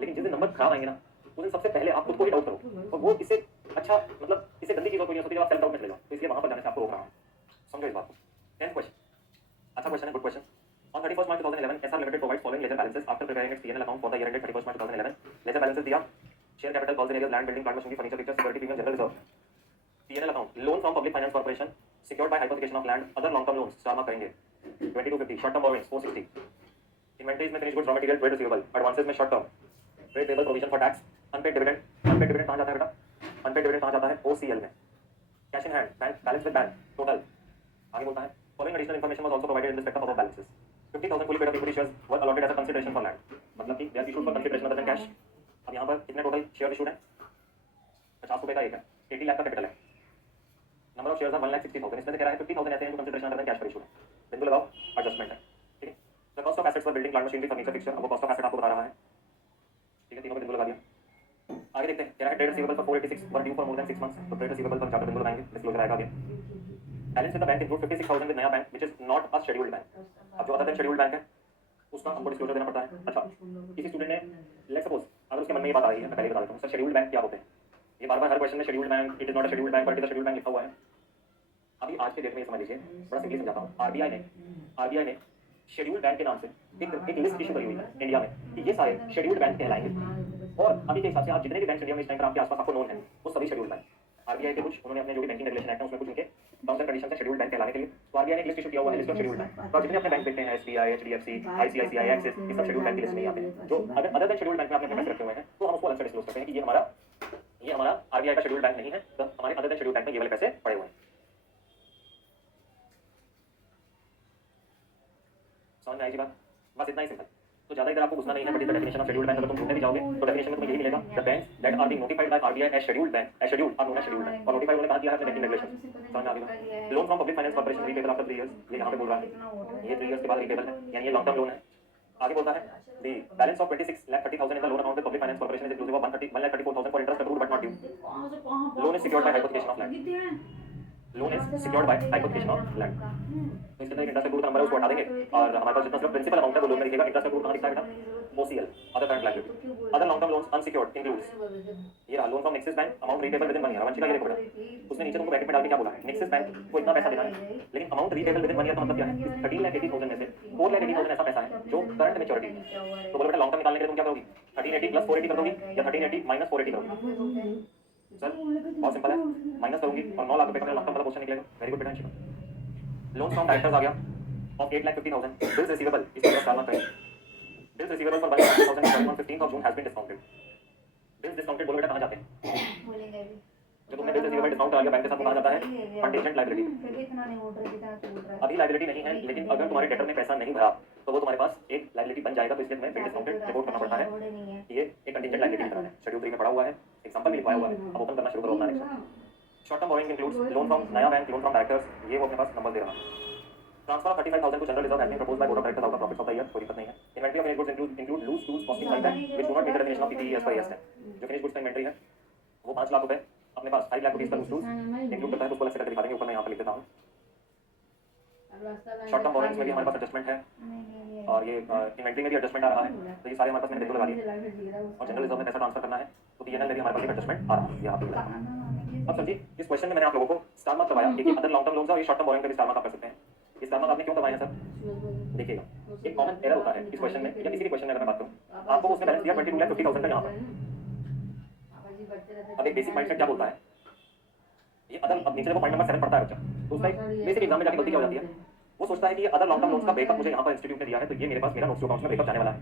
लेकिन जिस दिन नंबर खराब आएंगे ना, उस दिन सबसे पहले आप खुद को ही डाउट करो। और वो इससे अच्छा मतलब इससे गंदी चीज़ और कोई नहीं हो सकती जब आप सेल्फ डाउट में चले जाओ। तो इसलिए वहाँ पर जाने से आपको रोक रहा हूँ। समझो इस बात को। 10th क्वेश्चन, अच्छा क्वेश्चन है, good question. On 31st March 2011, SR Limited provides following ledger balances after preparing its P&L account for the year ended 31st March 2011. Ledger balances दिया, share capital, calls in areas, land, building, plant, machinery, furniture, fixtures, security, premium, general reserve. P&L account, loan from Public Finance Corporation, secured by hypothecation of land, other long-term loans, star mark करेंगे, 2250, short-term borrowings, 460. Inventories में finished goods, raw material, trade receivable, advances में short-term, trade payable, provision for tax, unpaid dividend कहाँ जाता है बेटा? Unpaid dividend कहाँ जाता है? OCL में. Cash in hand, bank balance with bank, total. आगे बोलता है, following additional information was also provided in respect of above balances. 50,000 fully paid up equity shares were allotted as a consideration for land. मतलब कि they are issued for consideration other than cash. अब यहाँ पर कितने टोटल शेयर इशूड हैं? 50 रुपए का एक है, 80 लाख का कैपिटल है। नंबर ऑफ शेयर्स है 1,60,000। इसमें से कह रहा है 50,000 ऐसे हैं जो कंसिडरेशन अदर देन कैश पर इशूड है। बिंदु लगाओ, एडजस्टमेंट है। ठीक है। The cost of assets for building, plant, machinery, furniture, fixture, अब वो कॉस्ट ऑफ एसेट आपको बता रहा है। ठीक है, तीनों पे बिंदु लगा दिया। आगे देखते हैं, कह रहा है trade receivable for 486 were due for more than 6 months. तो ट्रेड रिसीवेबल पर जाकर बिंदु लगाएंगे, डिस्क्लोजर आएगा आगे। Balance with the bank include 56,000 with नया bank which is not a scheduled bank. अब जो अदर देन शेड्यूल्ड बैंक है उसका हमको डिस्क्लोजर देना पड़ता है। अच्छा, किसी स्टूडेंट ने लेट्स सपोज अगर उसके मन में ये बात आ रही है, मैं पहले बता देता हूँ सर शेड्यूल्ड बैंक क्या होते हैं। ये बार-बार हर क्वेश्चन में scheduled bank, it is not a scheduled bank but it is a scheduled bank लिखा हुआ है। अभी आज के डेट में ये समझ लीजिए, बड़ा सिंपली समझाता हूँ। आरबीआई ने शेड्यूल्ड बैंक के नाम से एक लिस्ट इशू करी हुई है इंडिया में कि ये सारे शेड्यूल्ड बैंक कहलाएंगे। और अभी के हिसाब से आप जितने भी बैंक इंडिया में इस टाइम पर आपके आसपास आपको नोन है वो सभी शेड्यूल्ड बैंक। आरबीआई के कुछ उन्होंने अपने जो भी बैंकिंग रेगुलेशन एक्ट है उसमें कुछ उनके टर्म्स एंड कंडीशंस है शेड्यूल्ड बैंक कहलाने के लिए। तो आरबीआई ने एक लिस्ट इशू किया हुआ है, लिस्ट ऑफ शेड्यूल्ड बैंक। तो जितने अपने बैंक देखते हैं एसबीआई, एचडीएफसी, आईसीआईसीआई, एक्सिस, ये सब शेड्यूल्ड बैंक की लिस्ट में ही आते हैं। जो अदर देन शेड्यूल्ड बैंक में आपने पैसे रखे हुए हैं तो हम उसको अलग से डिस्क्लोज करते हैं कि ये हमारा आरबीआई का शेड्यूल्ड बैंक नहीं है, तो हमारे अदर देन शेड्यूल्ड बैंक में ये वाले पैसे पड़े हुए हैं। समझ में आई जी बात? बस इतना ही सिंपल। तो ज्यादा इधर आपको घुसना नहीं है। बट इस डेफिनेशन ऑफ शेड्यूल्ड बैंक अगर तुम ढूंढने भी जाओगे तो डेफिनेशन में तुम्हें यही मिलेगा, the banks that are being notified by RBI as scheduled bank, as scheduled are known as scheduled bank. और नोटिफाइड उन्होंने कहा दिया है अपने बैंकिंग रेगुलेशन। समझ में आ गया? Loan from public finance corporation repayable after 3 years, ये यहां पे बोल रहा है ये 3 इयर्स के बाद रीपेबल है, यानी ये लॉन्ग टर्म लोन है। आगे बोलता है the balance of 26,30,000 in the loan account with public finance corporation is inclusive of 1,34,000 for interest accrued but not due. Loan is secured by hypothecation of land. Loan is secured by hypothecation of land. तो इसके अंदर इंटरेस्ट अक्रूड का नंबर है उसको हटा देंगे और हमारे पास जितना सिर्फ प्रिंसिपल अमाउंट है वो लोन में लिखेगा। इंटरेस्ट अक्रूड कहां दिखता है बेटा? OCL, other current liability. Other long term loans unsecured includes ये रहा loan from Nexis bank, amount repayable with in 1 year. Vanshika ये देखो बेटा, उसने नीचे तुमको ब्रैकेट में डाल के क्या बोला है, नेक्सिस बैंक को इतना पैसा देना है लेकिन amount repayable with in 1 year का मतलब क्या है? 13,80,000 में से 4,80,000 ऐसा पैसा है जो करंट मैच्योरिटी है। तो बोलो बेटा लॉन्ग टर्म निकालने के लिए तुम क्या करोगी? 1380 प्लस 480 कर दोगी या 1380 माइनस 480 करोगी? सर बहुत सिंपल है, माइनस करूंगी और 9 लाख रुपए का मेरा लॉन्ग टर्म वाला क्वेश्चन निकलेगा। वेरी गुड बेटा। लोन फ्रॉम डायरेक्टर्स आ गया ऑफ 8,50,000। बिल्स रिसीवेबल इसका साल में bills receivable for 1,50,000 on 15th of June has been discounted. Bills discounted बोलो बेटा कहां जाते हैं? बोलेंगे अभी जो तुमने बिल्स रिसीवेबल डिस्काउंट करा लिया बैंक के साथ वो कहां जाता है? Contingent liability. फिर इतना नहीं बोल रहे जितना तू बोल रहा है। अभी लायबिलिटी नहीं है लेकिन अगर तुम्हारे डेटर ने पैसा नहीं भरा तो वो तुम्हारे पास एक लायबिलिटी बन जाएगा। तो इसलिए तुम्हें बिल डिस्काउंटेड रिपोर्ट करना पड़ता है। ये एक कंटीजेंट लायबिलिटी की तरह है, शेड्यूल 3 में पड़ा हुआ है, एग्जांपल में लिखवाया हुआ है। अब ओपन करना शुरू करो अपना next. Short term borrowing includes loan from नया बैंक, लोन फ्रॉम डायरेक्टर्स, ये वो अपने पास नंबर दे रहा है। Transfer of 35,000 to general reserve has been proposed by board of directors out of profits of the year, कोई दिक्कत नहीं है। Inventory of finished goods include loose tools costing 5 lakh which do not meet the definition of PPE as per AS है। जो फिनिश्ड गुड्स का इन्वेंटरी है वो 5 लाख रुपए अपने पास 5 लाख रुपीस का loose tools इंक्लूड करता है। तो उसको अलग से करके दिखा देंगे, ऊपर मैं यहाँ पर लिख देता हूँ। शॉर्ट टर्म बोरोइंग्स में भी हमारे पास एडजस्टमेंट है और ये इन्वेंटरी में भी एडजस्टमेंट आ रहा है। तो ये सारे हमारे पास मैंने बिंदु लगा दिए और जनरल रिजर्व में पैसा ट्रांसफर करना है तो पीएनएल में भी हमारे पास एक एडजस्टमेंट आ रहा है यहाँ पे। अब समझिए इस क्वेश्चन में मैंने आप लोगों को स्टार मार्क करवाया कि अदर लॉन्ग टर्म लोन्स और ये शॉर्ट टर्म बोरोइंग का भी स्टार मार्क आप कर सकते हैं। ये स्टार मार्क आपने क्यों करवाया सर? देखिएगा एक कॉमन एरर होता है इस क्वेश्चन में या किसी भी क्वेश्चन में अगर मैं बात करूँ, आपको उसने बैलेंस दिया 22,50,000 का यहाँ पर। अब एक बेसिक माइंडसेट क्या बोलता है, ये अदर, अब नीचे जब वो पॉइंट नंबर 7 पढ़ता है बच्चा, तो उसका एक बेसिक एग्जाम में जाके गलती क्या हो जाती है, वो सोचता है कि ये अदर लॉन्ग टर्म लोन्स का ब्रेकअप मुझे यहाँ पर इंस्टीट्यूट ने दिया है, तो ये मेरे पास मेरा नोट्स टू अकाउंट्स में ब्रेकअप जाने वाला है।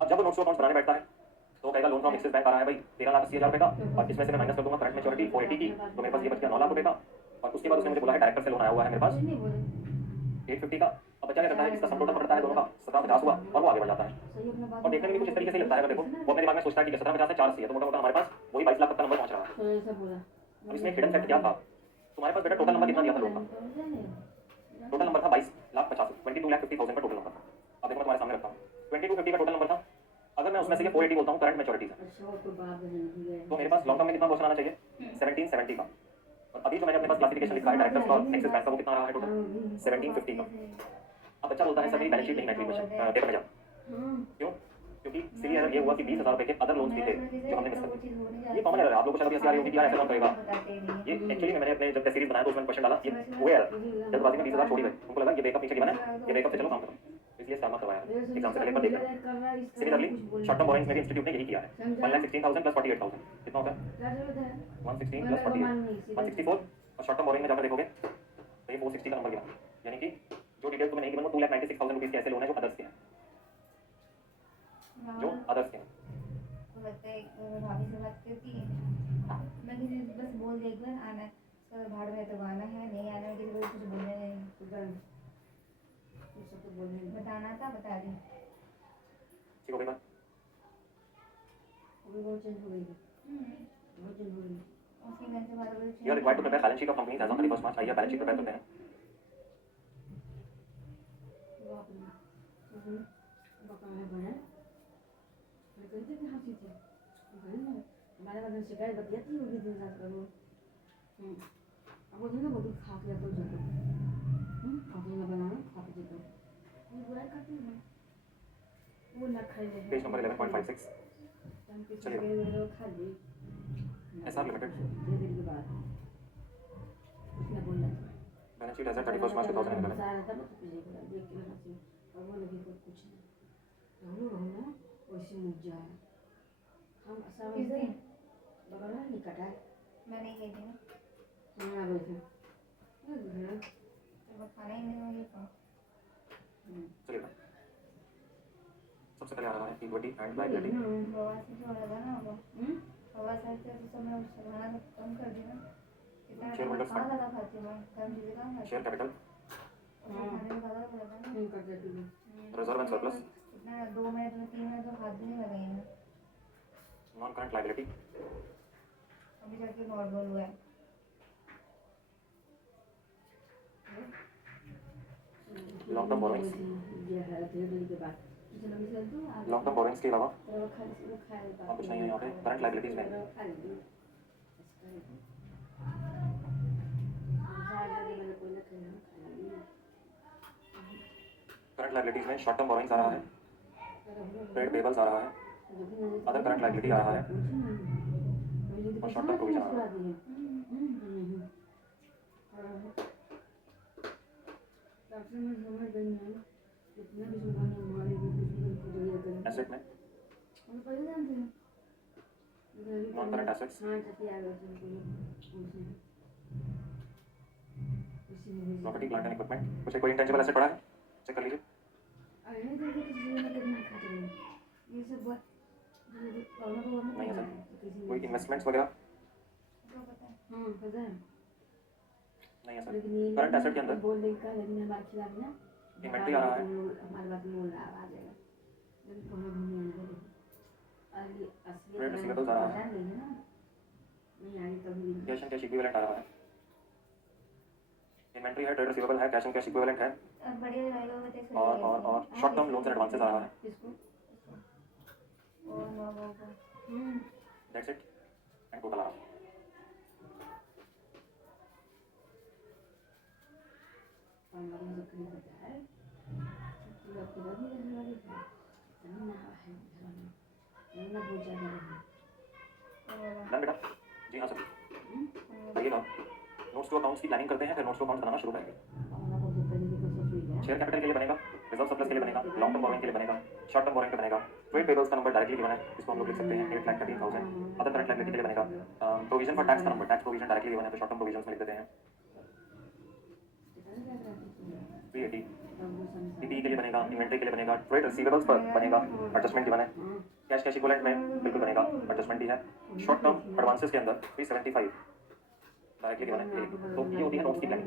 अब जब वो नोट्स टू अकाउंट्स बनाने बैठता है तो कहेगा लोन फ्रॉम एक्सिस बैंक आ रहा है भाई 13,80,000 रुपये का, और इसमें से मैं माइनस कर दूंगा करंट मैच्योरिटी 480 की, तो मेरे पास ये बच गया 9 लाख रुपये का। और उसके बाद उसने मुझे बोला है डायरेक्टर से लोन आया हुआ है मेरे पास 850 का। अब बच्चा क्या करता है, इसका सम टोटल पड़ता है दोनों का 1750 हुआ, और वो आगे बढ़ जाता है। और देखने में भी कुछ इस तरीके से लगता है, अगर देखो वो अपने दिमाग में सोचता है कि 1750 है 480 है, तो मोटा मोटा हमारे पास वही 22 लाख तक का नंबर पहुंच रहा है। अब इसमें हिडन फैक्ट क्या था, तुम्हारे पास बेटा टोटल नंबर कितना दिया था लोन का, टोटल नंबर था 22,50,000, 22,50,000 का टोटल नंबर था। अब देखो मैं तुम्हारे सामने रखता हूँ 2250 का टोटल नंबर था, अगर मैं उसमें से ये 480 बोलता हूँ करंट मैच्योरिटी है, तो मेरे पास लॉन्ग टर्म में कितना क्वेश्चन आना चाहिए 1770 का। और अभी जो मैंने अपने पास क्लासिफिकेशन लिखा है डायरेक्टर्स का एक्सिस बैंक का, वो कितना रहा है टोटल 1750 का। अब बच्चा बोलता है सर मेरी बैलेंस शीट नहीं मैच हुई क्वेश्चन पेपर में जा, क्यों, क्योंकि सीधी एरर ये हुआ कि 20,000 रुपये के अदर लोन्स भी थे जो हमने मिस कर दिए। ये कॉमन एरर है, आप लोगों को शायद अभी हंसी आ रही होगी कि यार ऐसा कौन करेगा, ये एक्चुअली मैंने अपने जब सीरीज बनाया तो उसमें क्वेश्चन डाला, ये वो एरर जल्दबाजी में 20,000 छोड़ ही गए, उनको लगा ये ब्रेकअप पीछे गिवन है, ये ब्रेकअप से चलो काम करो, इसलिए स्टार करवाया एग्जाम से पहले पर देखा। सिमिलरली शॉर्ट टर्म बोरिंग्स में भी इंस्टीट्यूट ने यही किया है, 1,16,000 प्लस 48,000 कितना होता है 116 प्लस 48 164, और शॉर्ट टर्म बोरिंग में जाकर देखोगे तो ये 460 का नंबर गिना, यानी कि जो डिटेल्स तुम्हें नहीं गिवन वो 2,96,000 रुपीज़ के ऐसे लोन है जो अदर्स के हैं, जो अदर्स के हैं। भाभी से बात करती है, मैं किसी से बस बोल दे एक बार आना है, सर भाड़ में तो आना है, नहीं आना है, किसी को कुछ बोलने नहीं, बताना था बता दी। ठीक हो गई बात, उसकी बहन से बात हो गई। You are required to prepare balance sheet of companies as on 31 March, आइए बैलेंस शीट प्रिपेयर करते हैं। हमारे पास शिकायत बतियाती होगी दिन रात करो। अब वो ना बोली खा के तो जाता खाते ना बनाना खा के जाता वो बुरा करते हैं, वो ना खाए ले पेज नंबर 11.56 चलिए खा ले एसआर लिमिटेड दिन के बाद उसने बोला बैलेंस शीट एज एट 31 मार्च 2011 सारा था तो पीछे को देख के हंसी और वो लगी कुछ नहीं रहना वैसे मुझ जाए हम असल में बगल में निकट है मैं नहीं गई थी ना, हाँ बैठे तो वो खाना ही नहीं होगी तो चलिए सबसे पहले आ रहा है इक्विटी एंड लायबिलिटी। हवा से जो लगा ना वो हवा से तो सब मैं खाना तो कम कर दी ना, इतना खाना ज़्यादा खाती हूँ, कम चीज़ें कम खाती शेयर कैपिटल हूँ, खाने में ज़्यादा पड़ता है नहीं कर देती हूँ रिजर्व एंड सरप्लस इतना 2 मिनट में 3 मिनट तो हाथ भी नहीं लगाई ना, नॉन करंट लायबिलिटी अभी जाके नॉर्मल हुआ है। लॉन्ग टर्म बोरोइंग्स ये है धीरे धीरे के बाद लॉन्ग टर्म बोरोइंग्स के अलावा और कुछ नहीं है यहाँ पे करंट लायबिलिटीज में। करंट लायबिलिटीज में शॉर्ट टर्म बोरोइंग्स आ रहा है, ट्रेड पेबल्स आ रहा है, अदर करंट लायबिलिटी आ रहा है और शॉर्ट टर्म प्रोविजन आ रहा है। एसेट में non current assets property plant and equipment, कुछ कोई इंटेंजिबल एसेट पड़ा है चेक कर लीजिए। नहीं है सर, कोई इन्वेस्टमेंट्स वगैरह नहीं है सर। करंट एसेट के अंदर बोल देगा लेकिन हमारे खिलाफ ना इन्वेंट्री आ रहा है, हमारे बात बोल रहा है आ जाएगा लेकिन कोई नहीं आएगा असली ट्रेड रिसीवेबल्स आ रहा है, नहीं आएगी कभी कैश एंड कैश इक्विवेलेंट आ रहा है, इन्वेंट्री है, ट्रेड रिसीवेबल है, कैश एंड कैश इक्विवेलेंट है बढ़िया लगाएगा वो कैसे और short term loans and advances आ रहा है। किसको और वो दैट्स इट एंड टोटल आ रहा है। हमारे जख्मी होता है तो पूरा भी रहने वाली है ना है ना बहुत ज़्यादा है डन बेटा, जी हाँ सर आइए ना नोट्स टू अकाउंट्स की प्लानिंग करते हैं, फिर नोट्स टू अकाउंट्स बनाना शुरू करेंगे। हमारा को करने की कोशिश हुई है शेयर कैपिटल के लिए बनेगा रिजर्व सरप्लस के लिए बनेगा, लॉन्ग टर्म बोरोइंग के लिए बनेगा, शॉर्ट टर्म बोरोइंग पे बनेगा, ट्रेड पेबल्स का नंबर डायरेक्टली गिवन है, इसको हम लोग लिख सकते हैं 8,13,000, अदर करंट लायबिलिटी के लिए बनेगा, प्रोविजन फॉर टैक्स का number, tax provision directly given है तो शॉर्ट टर्म प्रोविजन में लिख देते हैं 380, पीपीई के लिए बनेगा, इन्वेंट्री के लिए बनेगा, ट्रेड रिसीवेबल्स पर बनेगा, एडजस्टमेंट गिवन है, कैश इक्विवेलेंट में बिल्कुल बनेगा, एडजस्टमेंट ही है, शॉर्ट टर्म एडवांसेस के अंदर 375 डायरेक्टली गिवन है, तो ये होती है नोट्स की प्लानिंग।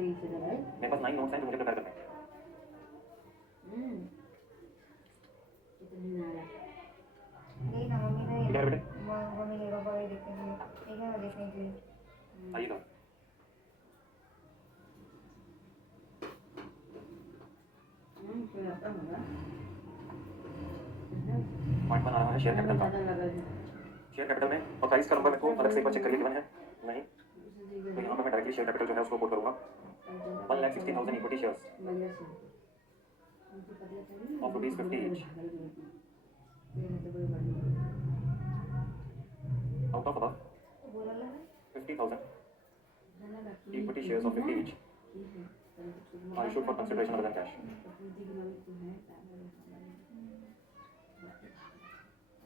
मेरे पास 9 नोट्स हैं जो मुझे प्रिपेयर करने हैं। नहीं ना मम्मी ने ठीक है बेटे, मम्मी के पापा को देखने के लिए ठीक है ना देखने के लिए आइएगा। पॉइंट बना रहा है शेयर कैपिटल का, शेयर कैपिटल में और प्राइस का नंबर मेरे को अलग से एक बार चेक करिए गिवन है नहीं, तो यहाँ पर मैं डायरेक्टली शेयर कैपिटल जो है उसको कोट करूँगा 1,60,000 equity shares of ₹50 each out of above बोला लगा 50,000 equity shares of 50 each are issued for consideration other than cash.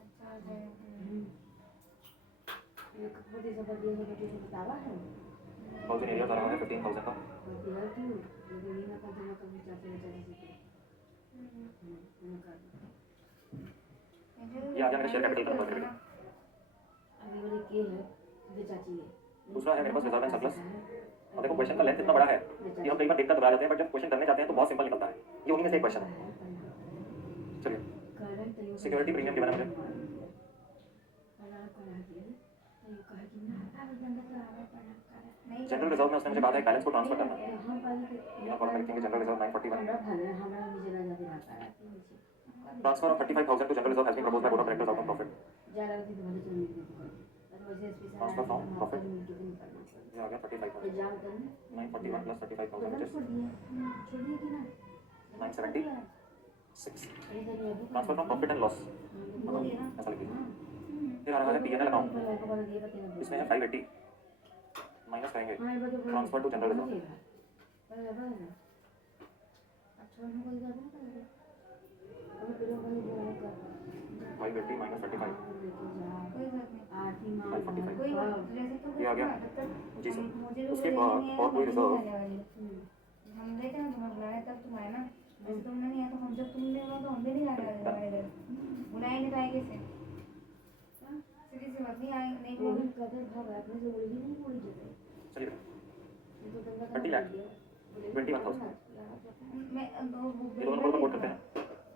अच्छा है हाउसिंग एरिया आ रहा है 15,000 का, ये आ गया मेरे शेयर कैपिटल का नंबर मेरे बेटे। दूसरा है मेरे पास रिजर्व एंड सरप्लस। और देखो क्वेश्चन का लेंथ इतना बड़ा है कि हम कई बार देखकर घबरा जाते हैं, बट जब क्वेश्चन करने जाते हैं तो बहुत सिंपल निकलता है। ये उन्हीं में से एक क्वेश्चन है। चलिए, सिक्योरिटी प्रीमियम गिवन है मुझे, जनरल रिजर्व में उसने मुझे कहा था एक बैलेंस को ट्रांसफर करना। यहाँ कॉलम में लिखेंगे general reserve 941, transfer of 35,000 to general reserve has been proposed by board of directors out of profit, transfer from profit. ये आ गया 35,000, 941 plus 35,000 which is 976, transfer from profit and loss, ऐसा लिखिए। फिर आ रहा है पीएनएल अकाउंट, इसमें है 580 माइनस करेंगे transfer to general reserve, 580 minus 35, कोई बात नहीं 545। कोई बात जैसे तुम ये आ गया जी सर। मुझे उसके बाद और कोई रिजर्व हम देते हैं तुम्हें बुलाने तब तुम आए ना, जैसे तुमने नहीं आया तो हम जब तुमने आया तो हम भी नहीं आने वाले तुम्हारे घर, बुलाएंगे तो आएंगे से सीधी सी बात नहीं आएंगे नहीं बोल चलिए 20 लाख 21,000, मैं ये दोनों नंबर पर कोट करते हैं।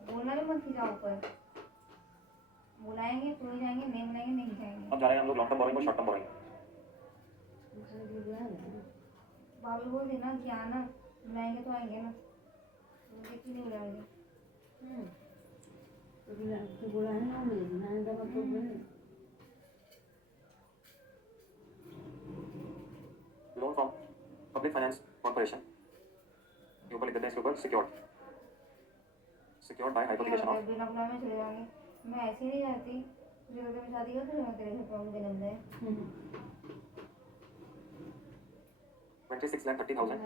बोलना भी मत खिंचाओ ऊपर, बुलाएंगे तो ही जाएंगे, नहीं बुलाएंगे नहीं जाएंगे। अब जा रहे हैं हम लोग लॉन्ग टर्म बोरोइंग और शॉर्ट टर्म बोरोइंग। भाभी बोल देना कि आना, बुलाएंगे तो आएंगे ना, मुझे क्यों नहीं बुलाएंगे। Loan from public finance corporation, ये ऊपर लिख देते हैं, इसके ऊपर सिक्योर्ड बाय हाइपोथिकेशन ऑफ, बिना बुलाए में चले जाएंगे, मैं ऐसे ही नहीं जाती, तुझे तो मेरी शादी हो तो मैं तेरे घर पर मुझे लग जाए 26,30,000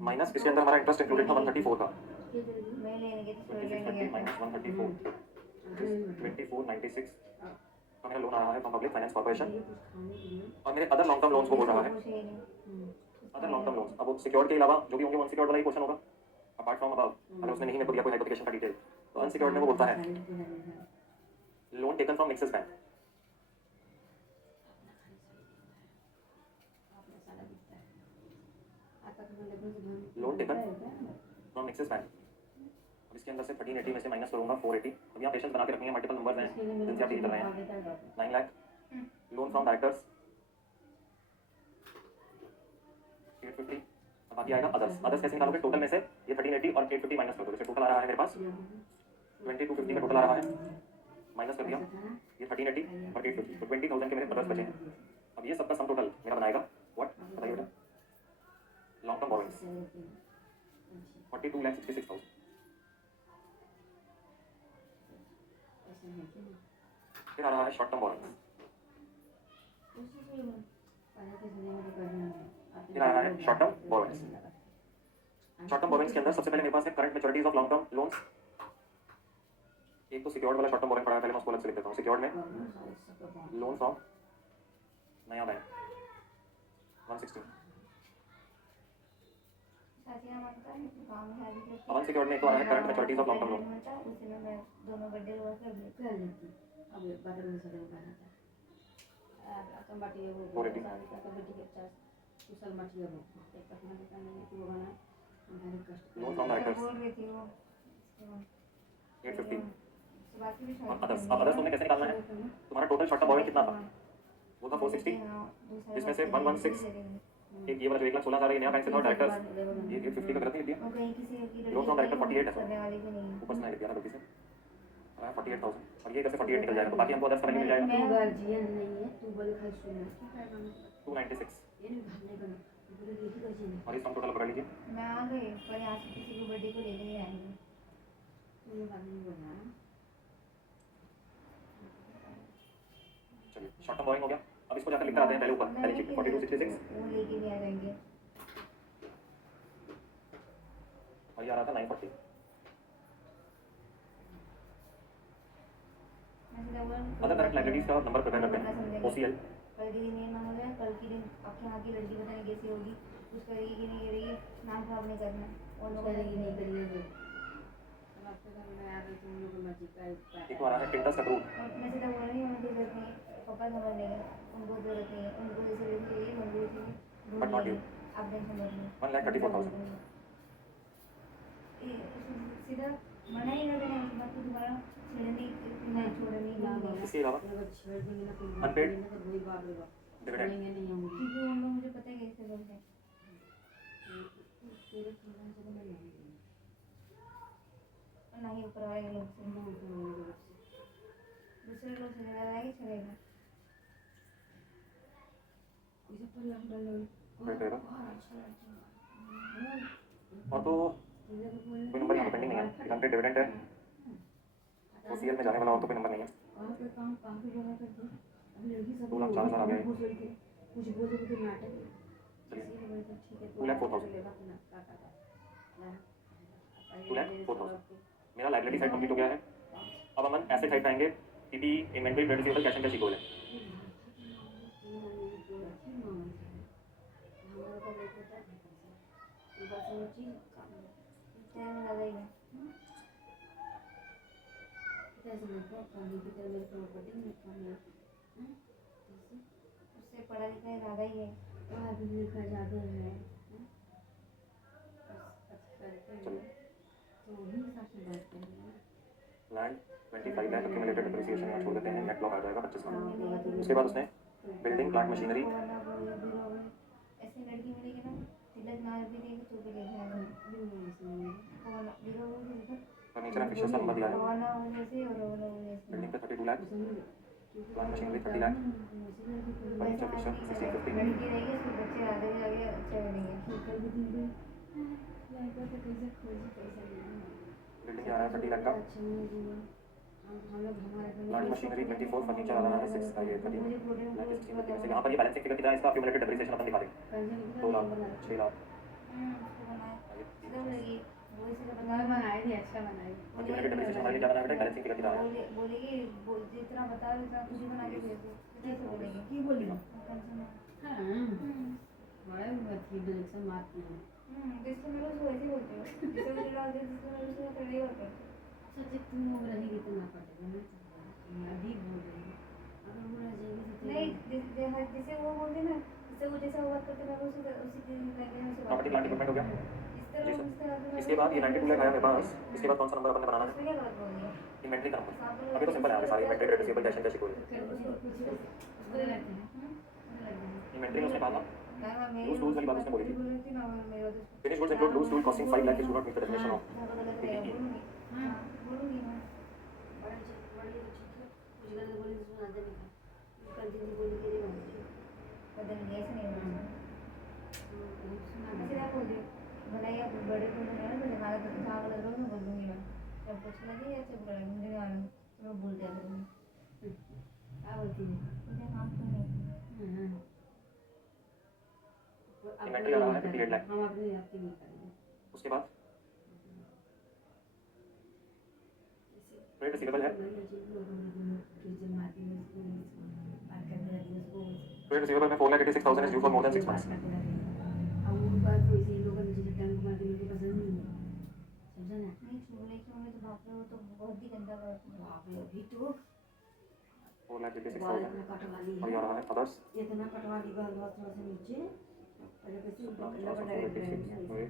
माइनस इसके अंदर हमारा इंटरेस्ट इंक्लूडेड था 134 का, मैं लेने गई थी 2630 माइनस 134 2496 का मेरा लोन आ रहा है फ्रॉम पब्लिक फाइनेंस कॉर्पोरेशन। और मेरे अदर लॉन्ग टर्म लोन्स को बोल रहा है, अदर लॉन्ग टर्म लोन्स। अब वो सिक्योर्ड के अलावा जो भी होंगे वो अनसिक्योर्ड वाला ही पोर्शन होगा, अपार्ट फ्रॉम अबव। अगर उसने नहीं मेरे को दिया कोई हाइपोथिकेशन का डिटेल तो अनसिक्योर्ड में वो बोलता है loan taken from axis bank, loan taken from axis bank. अब इसके अंदर से 1380 में से माइनस करूंगा 480। अब यहाँ पेशेंस बना के रखनी है, मल्टीपल नंबर्स हैं जिनसे आप डील कर रहे हैं। 9 लाख लोन फ्रॉम डायरेक्टर्स 850, अब बाकी आएगा अदर्स। अदर्स कैसे निकालोगे? टोटल में से ये 1380 और 850 माइनस कर दो, जैसे टोटल आ रहा है मेरे पास 2250 का टोटल आ रहा है, माइनस कर दिया ये 1380 और 850, तो 20,000 के मेरे अदर्स बचे हैं। अब ये सबका सम टोटल मेरा बनाएगा व्हाट, बताइए बेटा? Long term borrowings 42,66,000। फिर आ रहा है शॉर्ट टर्म बोरोइंग्स, फिर आ रहा है short term borrowings short term borrowings के अंदर सबसे पहले मेरे पास है current maturities of long term loans. एक तो सिक्योर्ड वाला शॉर्ट टर्म बोरिंग पड़ा है, पहले मैं उसको अलग से लिख देता हूँ। सिक्योर्ड में लोन फ्रॉम नया बैंक 160। साथिया मानता है तो काम है अभी तक अपन सिक्योर्ड में एक तो आ रहा है current maturities of long term loan. उसी में मैं दोनों बर्थडे हुआ कर लेती कर लेती अब बाजार में सड़े बना था अकम बाटी है वो Already. सारी का बेटी के 50 कुशल मठी है वो एक तक में दुकान नहीं कि वो बना हमारे कष्ट लोन फ्रॉम डायरेक्टर्स बोल रही थी वो 850। बाकी भी और अदर्स, अब अदर्स तुमने कैसे निकालना है? तुम्हारा टोटल शॉर्ट टर्म बोरिंग कितना था? वो था 460, जिसमें से 116 एक ये वाला जो 1,16,000 ये नया बैंक से था, और डायरेक्टर्स ये 850 का गलत नहीं लिख दिया। और कहीं किसी की लोन फ्रॉम डायरेक्टर 48 है सर, करने वाली भी नहीं है ऊपर से नहीं लिख दिया ना गलती से, 48,000 और ये इधर से 48 निकल जाएगा, तो बाकी हमको अदर्स का वैल्यू मिल जाएगा मैं गार्जियन नहीं है तू बोले खाली सुन क्या करना 296। ये नहीं भागने का बोले ये गार्जियन और इस सम टोटल पकड़ लीजिए। मैं आ गई पर यहाँ से किसी को बर्थडे को लेने नहीं आएंगे तूने बाद में बोला चलिए शॉर्ट टर्म बोरिंग हो गया। अब इसको जाकर लिखते आते हैं पहले ऊपर पहले शीट 4266 वो लेके भी आ जाएंगे और ये आ रहा था 940। अदर करंट लाइबिलिटीज का नंबर प्रिपेयर करते हैं OCL। कल के दिन ये ना हो जाए कल के दिन आपके यहाँ की लड़की पता नहीं कैसी होगी कुछ करेगी कि नहीं करेगी नाम खराब नहीं करना और लोग करेगी नहीं करिए वो अब आपके घर में आ रही तुम लोग मर्जी का एक तो आ रहा है इंटरेस्ट अप्रूव्ड, मैं सीधा बोल रही हूँ उनको जरूरत नहीं है पापा समझ लेंगे उनको जरूरत नहीं है उनको जैसे रेट चाहिए उनको जैसे But not you. आप टेंशन मत लो 1,34,000। सीधा मना ही कर देना उस बात को दोबारा छेड़नी नहीं छोड़नी नहीं इसके अलावा अगर छेड़ देंगे ना तो Unpaid. वही बात होगा डिविडेंड नहीं नहीं होंगे क्योंकि उन लोग मुझे पता है कैसे लोग हैं तेरे खाना से मैं नहीं और ना ही ऊपर वाले लोग से दूसरे लोग से लगा रहेगा चलेगा इसे पर लग रहा है रहेगा। अच्छा और तो कोई नंबर यहाँ पे पेंडिंग नहीं है, अनपेड डिविडेंड है, OCL में जाने वाला और तो कोई नंबर नहीं है। कहाँ पे काम कहाँ पे जगह करते हैं अभी लड़की सब 2,04,000 आ गया है। कुछ बोले तो नाटक है चलिए इसीलिए बोले तो ठीक है 2,04,000। 2,04,000 मेरा लाइबिलिटी साइड कंप्लीट हो गया है। अब हम एसेट साइड पे आएंगे। PP inventory trade receivable cash and cash equal है। टाइम लगेगा उससे पढ़ा लिखा ज़्यादा ही है लैंड 25 लाख एक्यूमुलेटेड डिप्रिसिएशन यहाँ छोड़ देते हैं, नेट लॉस आ जाएगा 25 लाख। उसके बाद उसने बिल्डिंग प्लांट मशीनरी ऐसे लड़की मिलेगी ना तिलक ना भी देगी तो भी ले जाएगा फर्नीचर एंड फिक्सचर्स का नंबर दिया है। वाला होने से और वाला होने से बिल्डिंग पे 32 lakh, plant machinery 30 lakh, furniture fixture 1650। लड़की रहेगी उसके बच्चे आगे आगे अच्छे बनेंगे बिल्डिंग आ रहा है 30 लाख का, प्लांट मशीनरी 24, फर्नीचर आ रहा है 6 का, ये 30 लाख की 1650 में से यहाँ पर ये बैलेंसिंग फिगर कितना है इसका एक्यूमुलेटेड डिप्रिसिएशन अपन दिखा देंगे 2 लाख 6 लाख उसको बनाए सीधा बोलेगी वो इसी का बता एक्यूमुलेटेड डिप्रिसिएशन हमारे लिए क्या बना है बेटा, बैलेंसिंग फिगर कितना है? बोलेगी जितना बता रहे उतना तुझे बना के भेज दो कैसे बोलेगी की बोली टेंशन हाँ बड़ा अच्छी डायरेक्शन मारती है जिसको मेरे को वैसे बोलते हो जिसको मेरे डाल दे जिसको मेरे को तेरे होते हैं सच तुम लोग रहेगी तो ना पड़ेगा ना अभी बोल रही है अगर वो रह जाएगी तो नहीं जैसे वो बोलते ना जैसे वो जैसा बात करते ना उसी दिन लगे उसे प्रॉपर्टी प्लांट इक्विपमेंट हो गया। इस जी तरह सर। इसके बाद ये 92 लाख आया मेरे पास। इसके बाद कौन सा नंबर अपन ने बनाना है? उसमें क्या गलत बोल दिया इन्वेंटरी का नंबर। अभी तो सिंपल है, आगे सारी inventory trade receivable cash and cash equal. Inventory में उसने कहा था लूज टूल्स वाली बात उसने बोली थी। Finish goods include loose tool costing 5 lakh is not meet the definition of PPE। बड़े को हमारा तो जहाँ गलत बोल मैं बोल दूँगी मैं जब कुछ लगे या चुप रहे मुझे नहीं मालूम तो मैं भूल जाती हूँ क्या बोलती है मुझे नाम तो नहीं इन्वेंटरी आ रहा है 58 लाख। हम अपनी आपकी नहीं करेंगे उसके बाद ट्रेड रिसीवेबल है, ट्रेड रिसीवेबल में 4,86,000 is due for more than 6 months. नहीं चूल्हे की होंगे तो बाप रे वो तो बहुत ही गंदा करते हैं। 4,86,000 और ये आ रहा है अदर्स इतना कटवा ली गल बहुत थोड़ा सा नीचे पहले कैसे सत्रह, लगा अठारह, डायरेक्ट सोलह, ऐसे वही।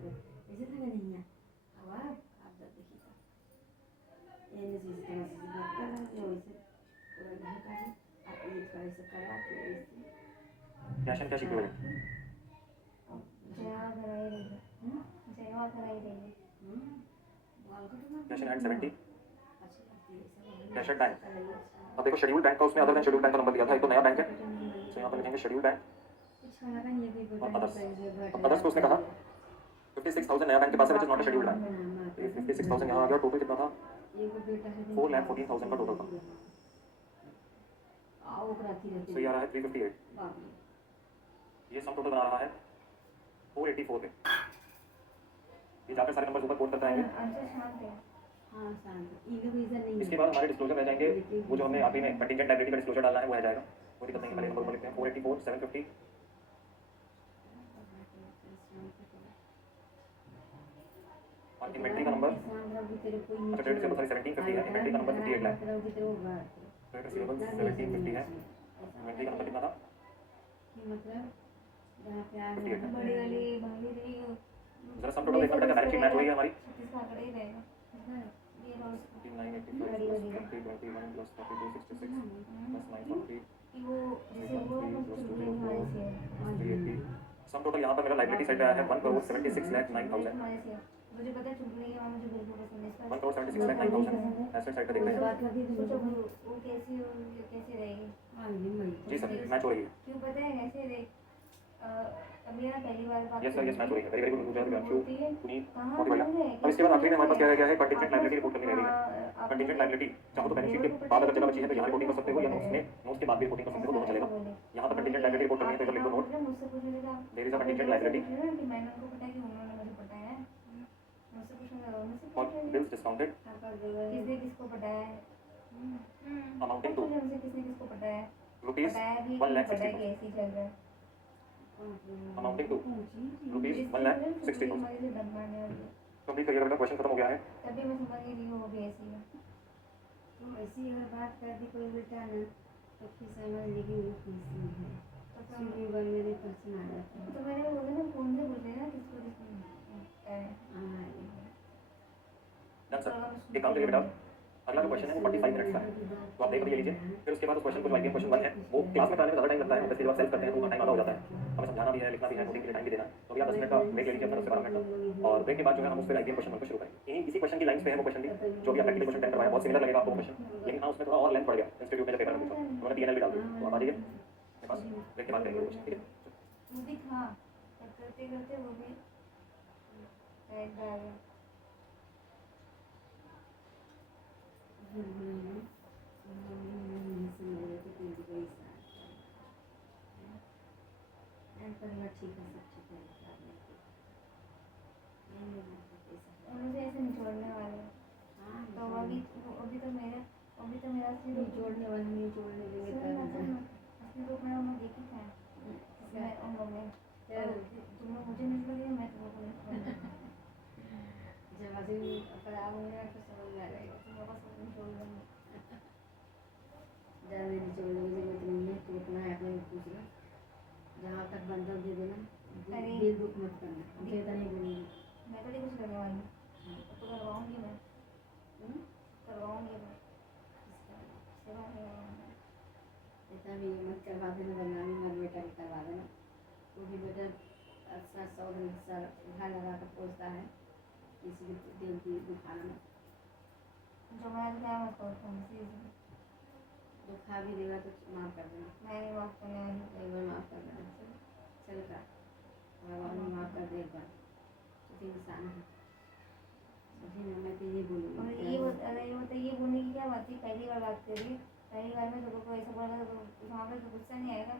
लगा नहीं है अब आप जब देखिएगा ये नहीं चीज तो वैसे बात कर रहे हैं वैसे पूरा नहीं कर आप ये थोड़ा सा करा के वैसे cash and cash equivalent Jaya कराई रहेगी, जया कराई रहेगी। बाल कटवा कैश इन हैंड 70, अच्छी लगती है कैश एट बैंक। अब देखो शेड्यूल बैंक का उसमें अदर देन शेड्यूल बैंक का नंबर दिया था, एक तो नया बैंक है, सब तो यहाँ पर लिखेंगे शेड्यूल बैंक कुछ खाना का नहीं है कोई और बता अदर्स। अदर्स को उसने कहा 56,000 नया बैंक के पास है, which is not a schedule bank. 56,000 यहाँ आ गया, टोटल कितना था? एक बेटा है 4,14,000 का टोटल था। आओ कराती रहती सो ये आ रहा है 358। बाप रे ये सम टोटल बना रहा है 484 पे। ये जाकर सारे नंबर ऊपर कोड करते आएंगे। आंसर शांत है। हाँ शांत इधर रीजन नहीं इसके बाद हमारे डिस्क्लोजर में जाएंगे, वो जो हमने आखिरी में कंटीजेंट लायबिलिटी का डिस्क्लोजर डालना है वो आ जाएगा, कोई दिक्कत नहीं है। पहले नंबर ऊपर लिखते हैं 484 750 और इन्वेंट्री का नंबर, अच्छा ट्रेड रिसीवेबल सॉरी 1750 है, इन्वेंट्री का नंबर 58 लाख। ट्रेड रिसीवेबल 1750 है, इन्वेंट्री का नंबर कितना था? मतलब जहाँ पे आया 58 है। बड़ी वाली भाभी रही हो जरा सम टोटल देखना बेटा, बैलेंस शीट मैच हुई है हमारी। 36 का आंकड़ा ही रहेगा। ये रोज 985 plus 20, 21 plus 42, 66 plus 940 वो जैसे वो है ना चुगली हमारे से है। 380। सम टोटल यहाँ पर मेरा लायबिलिटी साइड पे आया है 1,76,09,000। हमारे से है। मुझे पता है चुगली है, मुझे बिल्कुल पसंद है इसका। 1,76,09,000 एसेट साइड पे देख रहे हैं। सोचो वो कैसी कैसी रहेगी। जी सर मैच हो रही है। क्यों पता है कैसे देख अभी ना पहली बार बात यस सर यस मैच हो रही है। वेरी वेरी गुड गुड होती है पुनीत कहाँ बहुत बढ़िया। है? अब इसके बाद आखिरी में हमारे पास क्या रह गया है, कंटीजेंट लायबिलिटी रिपोर्ट करनी रह गई है। कंटीजेंट लायबिलिटी चाहो तो बैलेंस शीट के बाद अगर जगह बची है तो यहाँ रिपोर्टिंग कर सकते हो, या नोट्स में नोट्स के बाद भी रिपोर्टिंग कर सकते हो, दोनों चलेगा। यहाँ पर कंटीजेंट लायबिलिटी रिपोर्ट करनी है तो इधर लिख दो नोट, मुझसे पूछने का there is a contingent liability कि मैंने उनको बताया कि उन्होंने मुझे बताया है। मुझसे पूछने का मुझसे और बिल्स डिस्काउंटेड किसने किसको बताया है। अमाउंटिंग टू मुझे किसने किसको बताया है। रुपीज बताया भी 1,60,000 बताया कि ऐसे ही चल रहा है। Amounting to rupees 1,60,000। हमारे लिए दम मारने वाली है। कंप्लीट करिएगा बेटा, क्वेश्चन खत्म हो गया है। तभी मैं समझ गई वो भी ऐसी है। तो ऐसी अगर बात कर दी कोई बेटा ना तो फिर समझ लेगी वो कैसी है तो सीधी वन मेरे पर्सन आ जाता है। तो मैंने बोला ना फोन से पूछ लेना किसको किसको हाँ डन सर, एक काम करिए बेटा, अगला जो क्वेश्चन है वो 45 मिनट्स का है, तो आप देख लिए लीजिए। फिर उसके बाद उस क्वेश्चन को जो आईबीएम क्वेश्चन 1 है वो क्लास में कराने में ज़्यादा टाइम लगता है, हम 10 सेल्फ करते हैं तो टाइम आधा हो जाता है, हमें समझाना भी है, लिखना भी है, नोटिंग के लिए टाइम भी देना है। तो भैया 10 मिनट का ब्रेक ले लीजिए अपना, 10 से 12 मिनट का, और ब्रेक के बाद जो है हम उस पर आईबीएम क्वेश्चन 1 को शुरू करेंगे। इसी क्वेश्चन की लाइन्स पे है वो क्वेश्चन भी जो भी प्रैक्टिकल क्वेश्चन 10 करवाया, बहुत सिमिलर लगेगा आपको क्वेश्चन, लेकिन हाँ उसमें थोड़ा और लेंथ बढ़ गया इंस्टीट्यूट में जो पेपर में पूछा, उन्होंने पीएनएल भी डाल दिया। तो आप आ जाइए मेरे पास, ब्रेक के बाद करेंगे क्वेश्चन, ठीक है। वो भी था पर करते करते वो भी टाइम आ गया। उन्होंने ऐसे निचोड़ने वाले तो अभी तो मेरा असली रूप जोड़ने वाले नहीं जोड़ने देंगे असली रूप में उन्होंने देखी था इसमें उन लोग ने तुम लोग मुझे निचोड़ दिया, मैं तुम लोग को निचोड़ जब आदमी अगर आऊँगा तो समझ में आ जाएगा। तुम लोग को निचोड़ दूँगी। ज़्यादा निचोड़ने की जरूरत नहीं है, तू अपना है अपने पूछ लो, जहाँ तक बनता दे देना, अरे दिल दुख मत करना, ज़्यादा नहीं बोलेंगे। मैं तो नहीं कुछ करने वाली हूँ, तो करवाऊँगी मैं करवाऊँगी मैं सेवा नहीं करवाऊँगी। इतना भी मत करवा देना, बदनामी मत बेटा की करवा देना। वो भी बेटा अच्छा 100 दिन सर उठा लगा कर पोसता है, किसी के दिल की दुखाना मत। जो मैं क्या मत करूँ दुखा भी देगा तो माफ़ कर देना, मैं नहीं माफ़ करने वाली। एक बार माफ़ कर देना, चल का भगवान ने माफ़ कर दे एक बार, तो फिर इंसान है। सभी ने मैं तो ये और बोलूँगी ये बोलने की क्या बात थी, पहली बार बात करी, पहली बार में लोगों को ऐसा बोला तो वहाँ पर तो गुस्सा नहीं आएगा।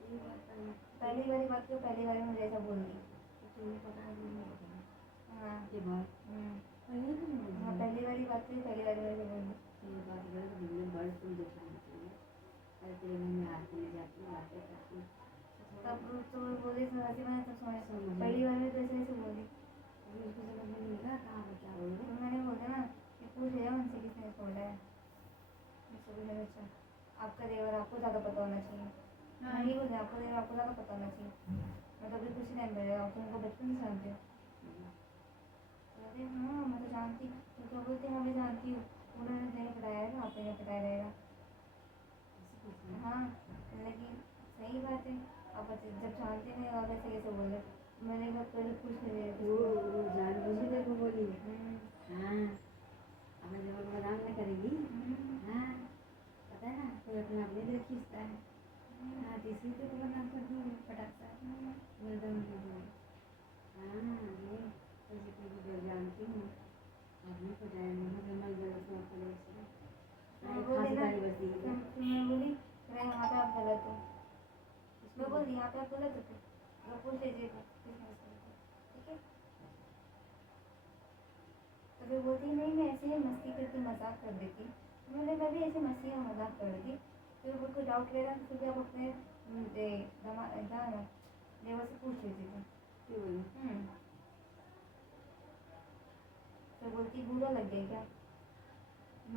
पहली बार बात करो, पहली बार में मुझे ऐसा बोल दी तुम्हें पता है नहीं पता। हाँ के बाद पहले तो नहीं हाँ बोली। पहली वाली बात हुई, पहली वाली बात बोल दी। ये बात गलत है, तुमने बड़ तुम दिखाना चाहिए। अरे तेरे घर में हाथ में जाती हूँ, बातें करती हूँ। तब तो बोली समझी मैंने, तब समझ समझ पहली बार में तो ऐसे ऐसे बोली। अभी उसको समझ में नहीं लगा कहाँ पर क्या बोल रहे। तो मैंने बोला ना कि पूछ लिया उनसे किसने छोड़ा है। मुझसे भी लगा अच्छा आपका देवर आपको ज़्यादा पता होना चाहिए। मैं ही बोलती आपको देवर आपको ज़्यादा पता होना चाहिए। मैं तो अभी कुछ नहीं मिलेगा, आप तुमको बचपन से जानते हो। अरे हाँ मैं तो जानती, तो क्या बोलते हैं मैं जानती हूँ, उन्होंने नहीं पढ़ाया है ना, आपने नहीं पढ़ाया रहेगा। हाँ लेकिन सही बात है, आप जब जानते नहीं और ऐसे कैसे बोल रहे। मैंने कहा पहले पूछ ले वो जान बुझी तेरे को बोली। हाँ अपने देवर को बदनाम नहीं करेगी। हाँ पता है ना, कोई अपने आप नहीं दिल खींचता है। हाँ तो इसलिए तेरे को बदनाम कर दूँ फटाक से। बदनाम नहीं बोली। हाँ ये ऐसे तेरी डर जानती हूँ। आपने पढ़ाया नहीं, मगर मैं गलत हूँ आपको देख से। हाँ खांसी ताली बजती है। फिर मैं बोली अरे यहाँ पे आप गलत हो। मैं बोली यहाँ पे आप गलत हो, तो पूछ लीजिए ठीक है। तो फिर बोलती नहीं मैं ऐसे ही मस्ती करके मजाक कर देती। मैंने मैं भी ऐसे मस्ती में मजाक कर दी। फिर वो कोई डाउट रहेगा तो फिर आप अपने देवर से पूछ लीजिए थे। क्यों बोली? तो बोलती बुरा लग गया क्या?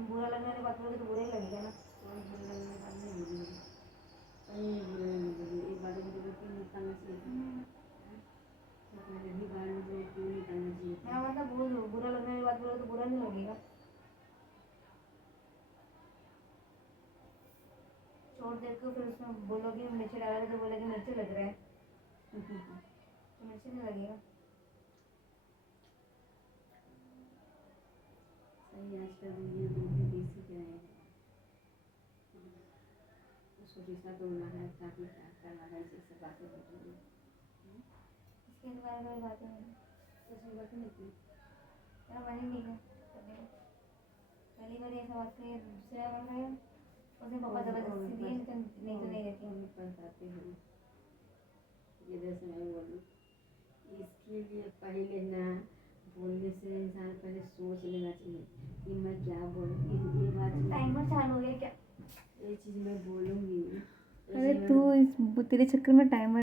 बुरा लगने वाली बात बोलोगे तो बुरा ही लगेगा ना। और बुरे लगने की बात नहीं बोली मैंने। कहीं नहीं बुरे लगने बोली। एक बात मुझे बोलती नहीं करना चाहिए था। तो पहले भी बाहर मुझे क्यों नहीं करना चाहिए मैं था। मतलब बोल दूँ बुरा लगने वाली बात बोलोगे तो बुरा नहीं लगेगा। छोड़ दे के फिर उसमें बोलोगे मिर्ची डाला है तो बोलोगे मिर्ची लग रहा है, तो मिर्ची नहीं लगेगा। सही आजकल दुनिया में देसी के रहेगा। उसको रिश्ता तोड़ना है ताकि क्या करना है, इसी से बातें होती हैं। इसके बारे में कोई बातें नहीं, ऐसी बातें नहीं की। मेरा मन ही नहीं है करने का। पहली बार ऐसा बात करिए, दूसरा बार करिए उसने पापा जबरदस्ती दिए नहीं तो नहीं रहती। और पछताते हैं ये जैसे मैं बोलूँ। इसके लिए पहले ना बोलने से इंसान पहले सोच लेना चाहिए कि मैं क्या बोलूँ। ये बात टाइमर चालू हो गया क्या? ये चीज़ मैं बोलूँगी। अरे तू इस तेरे चक्कर में टाइमर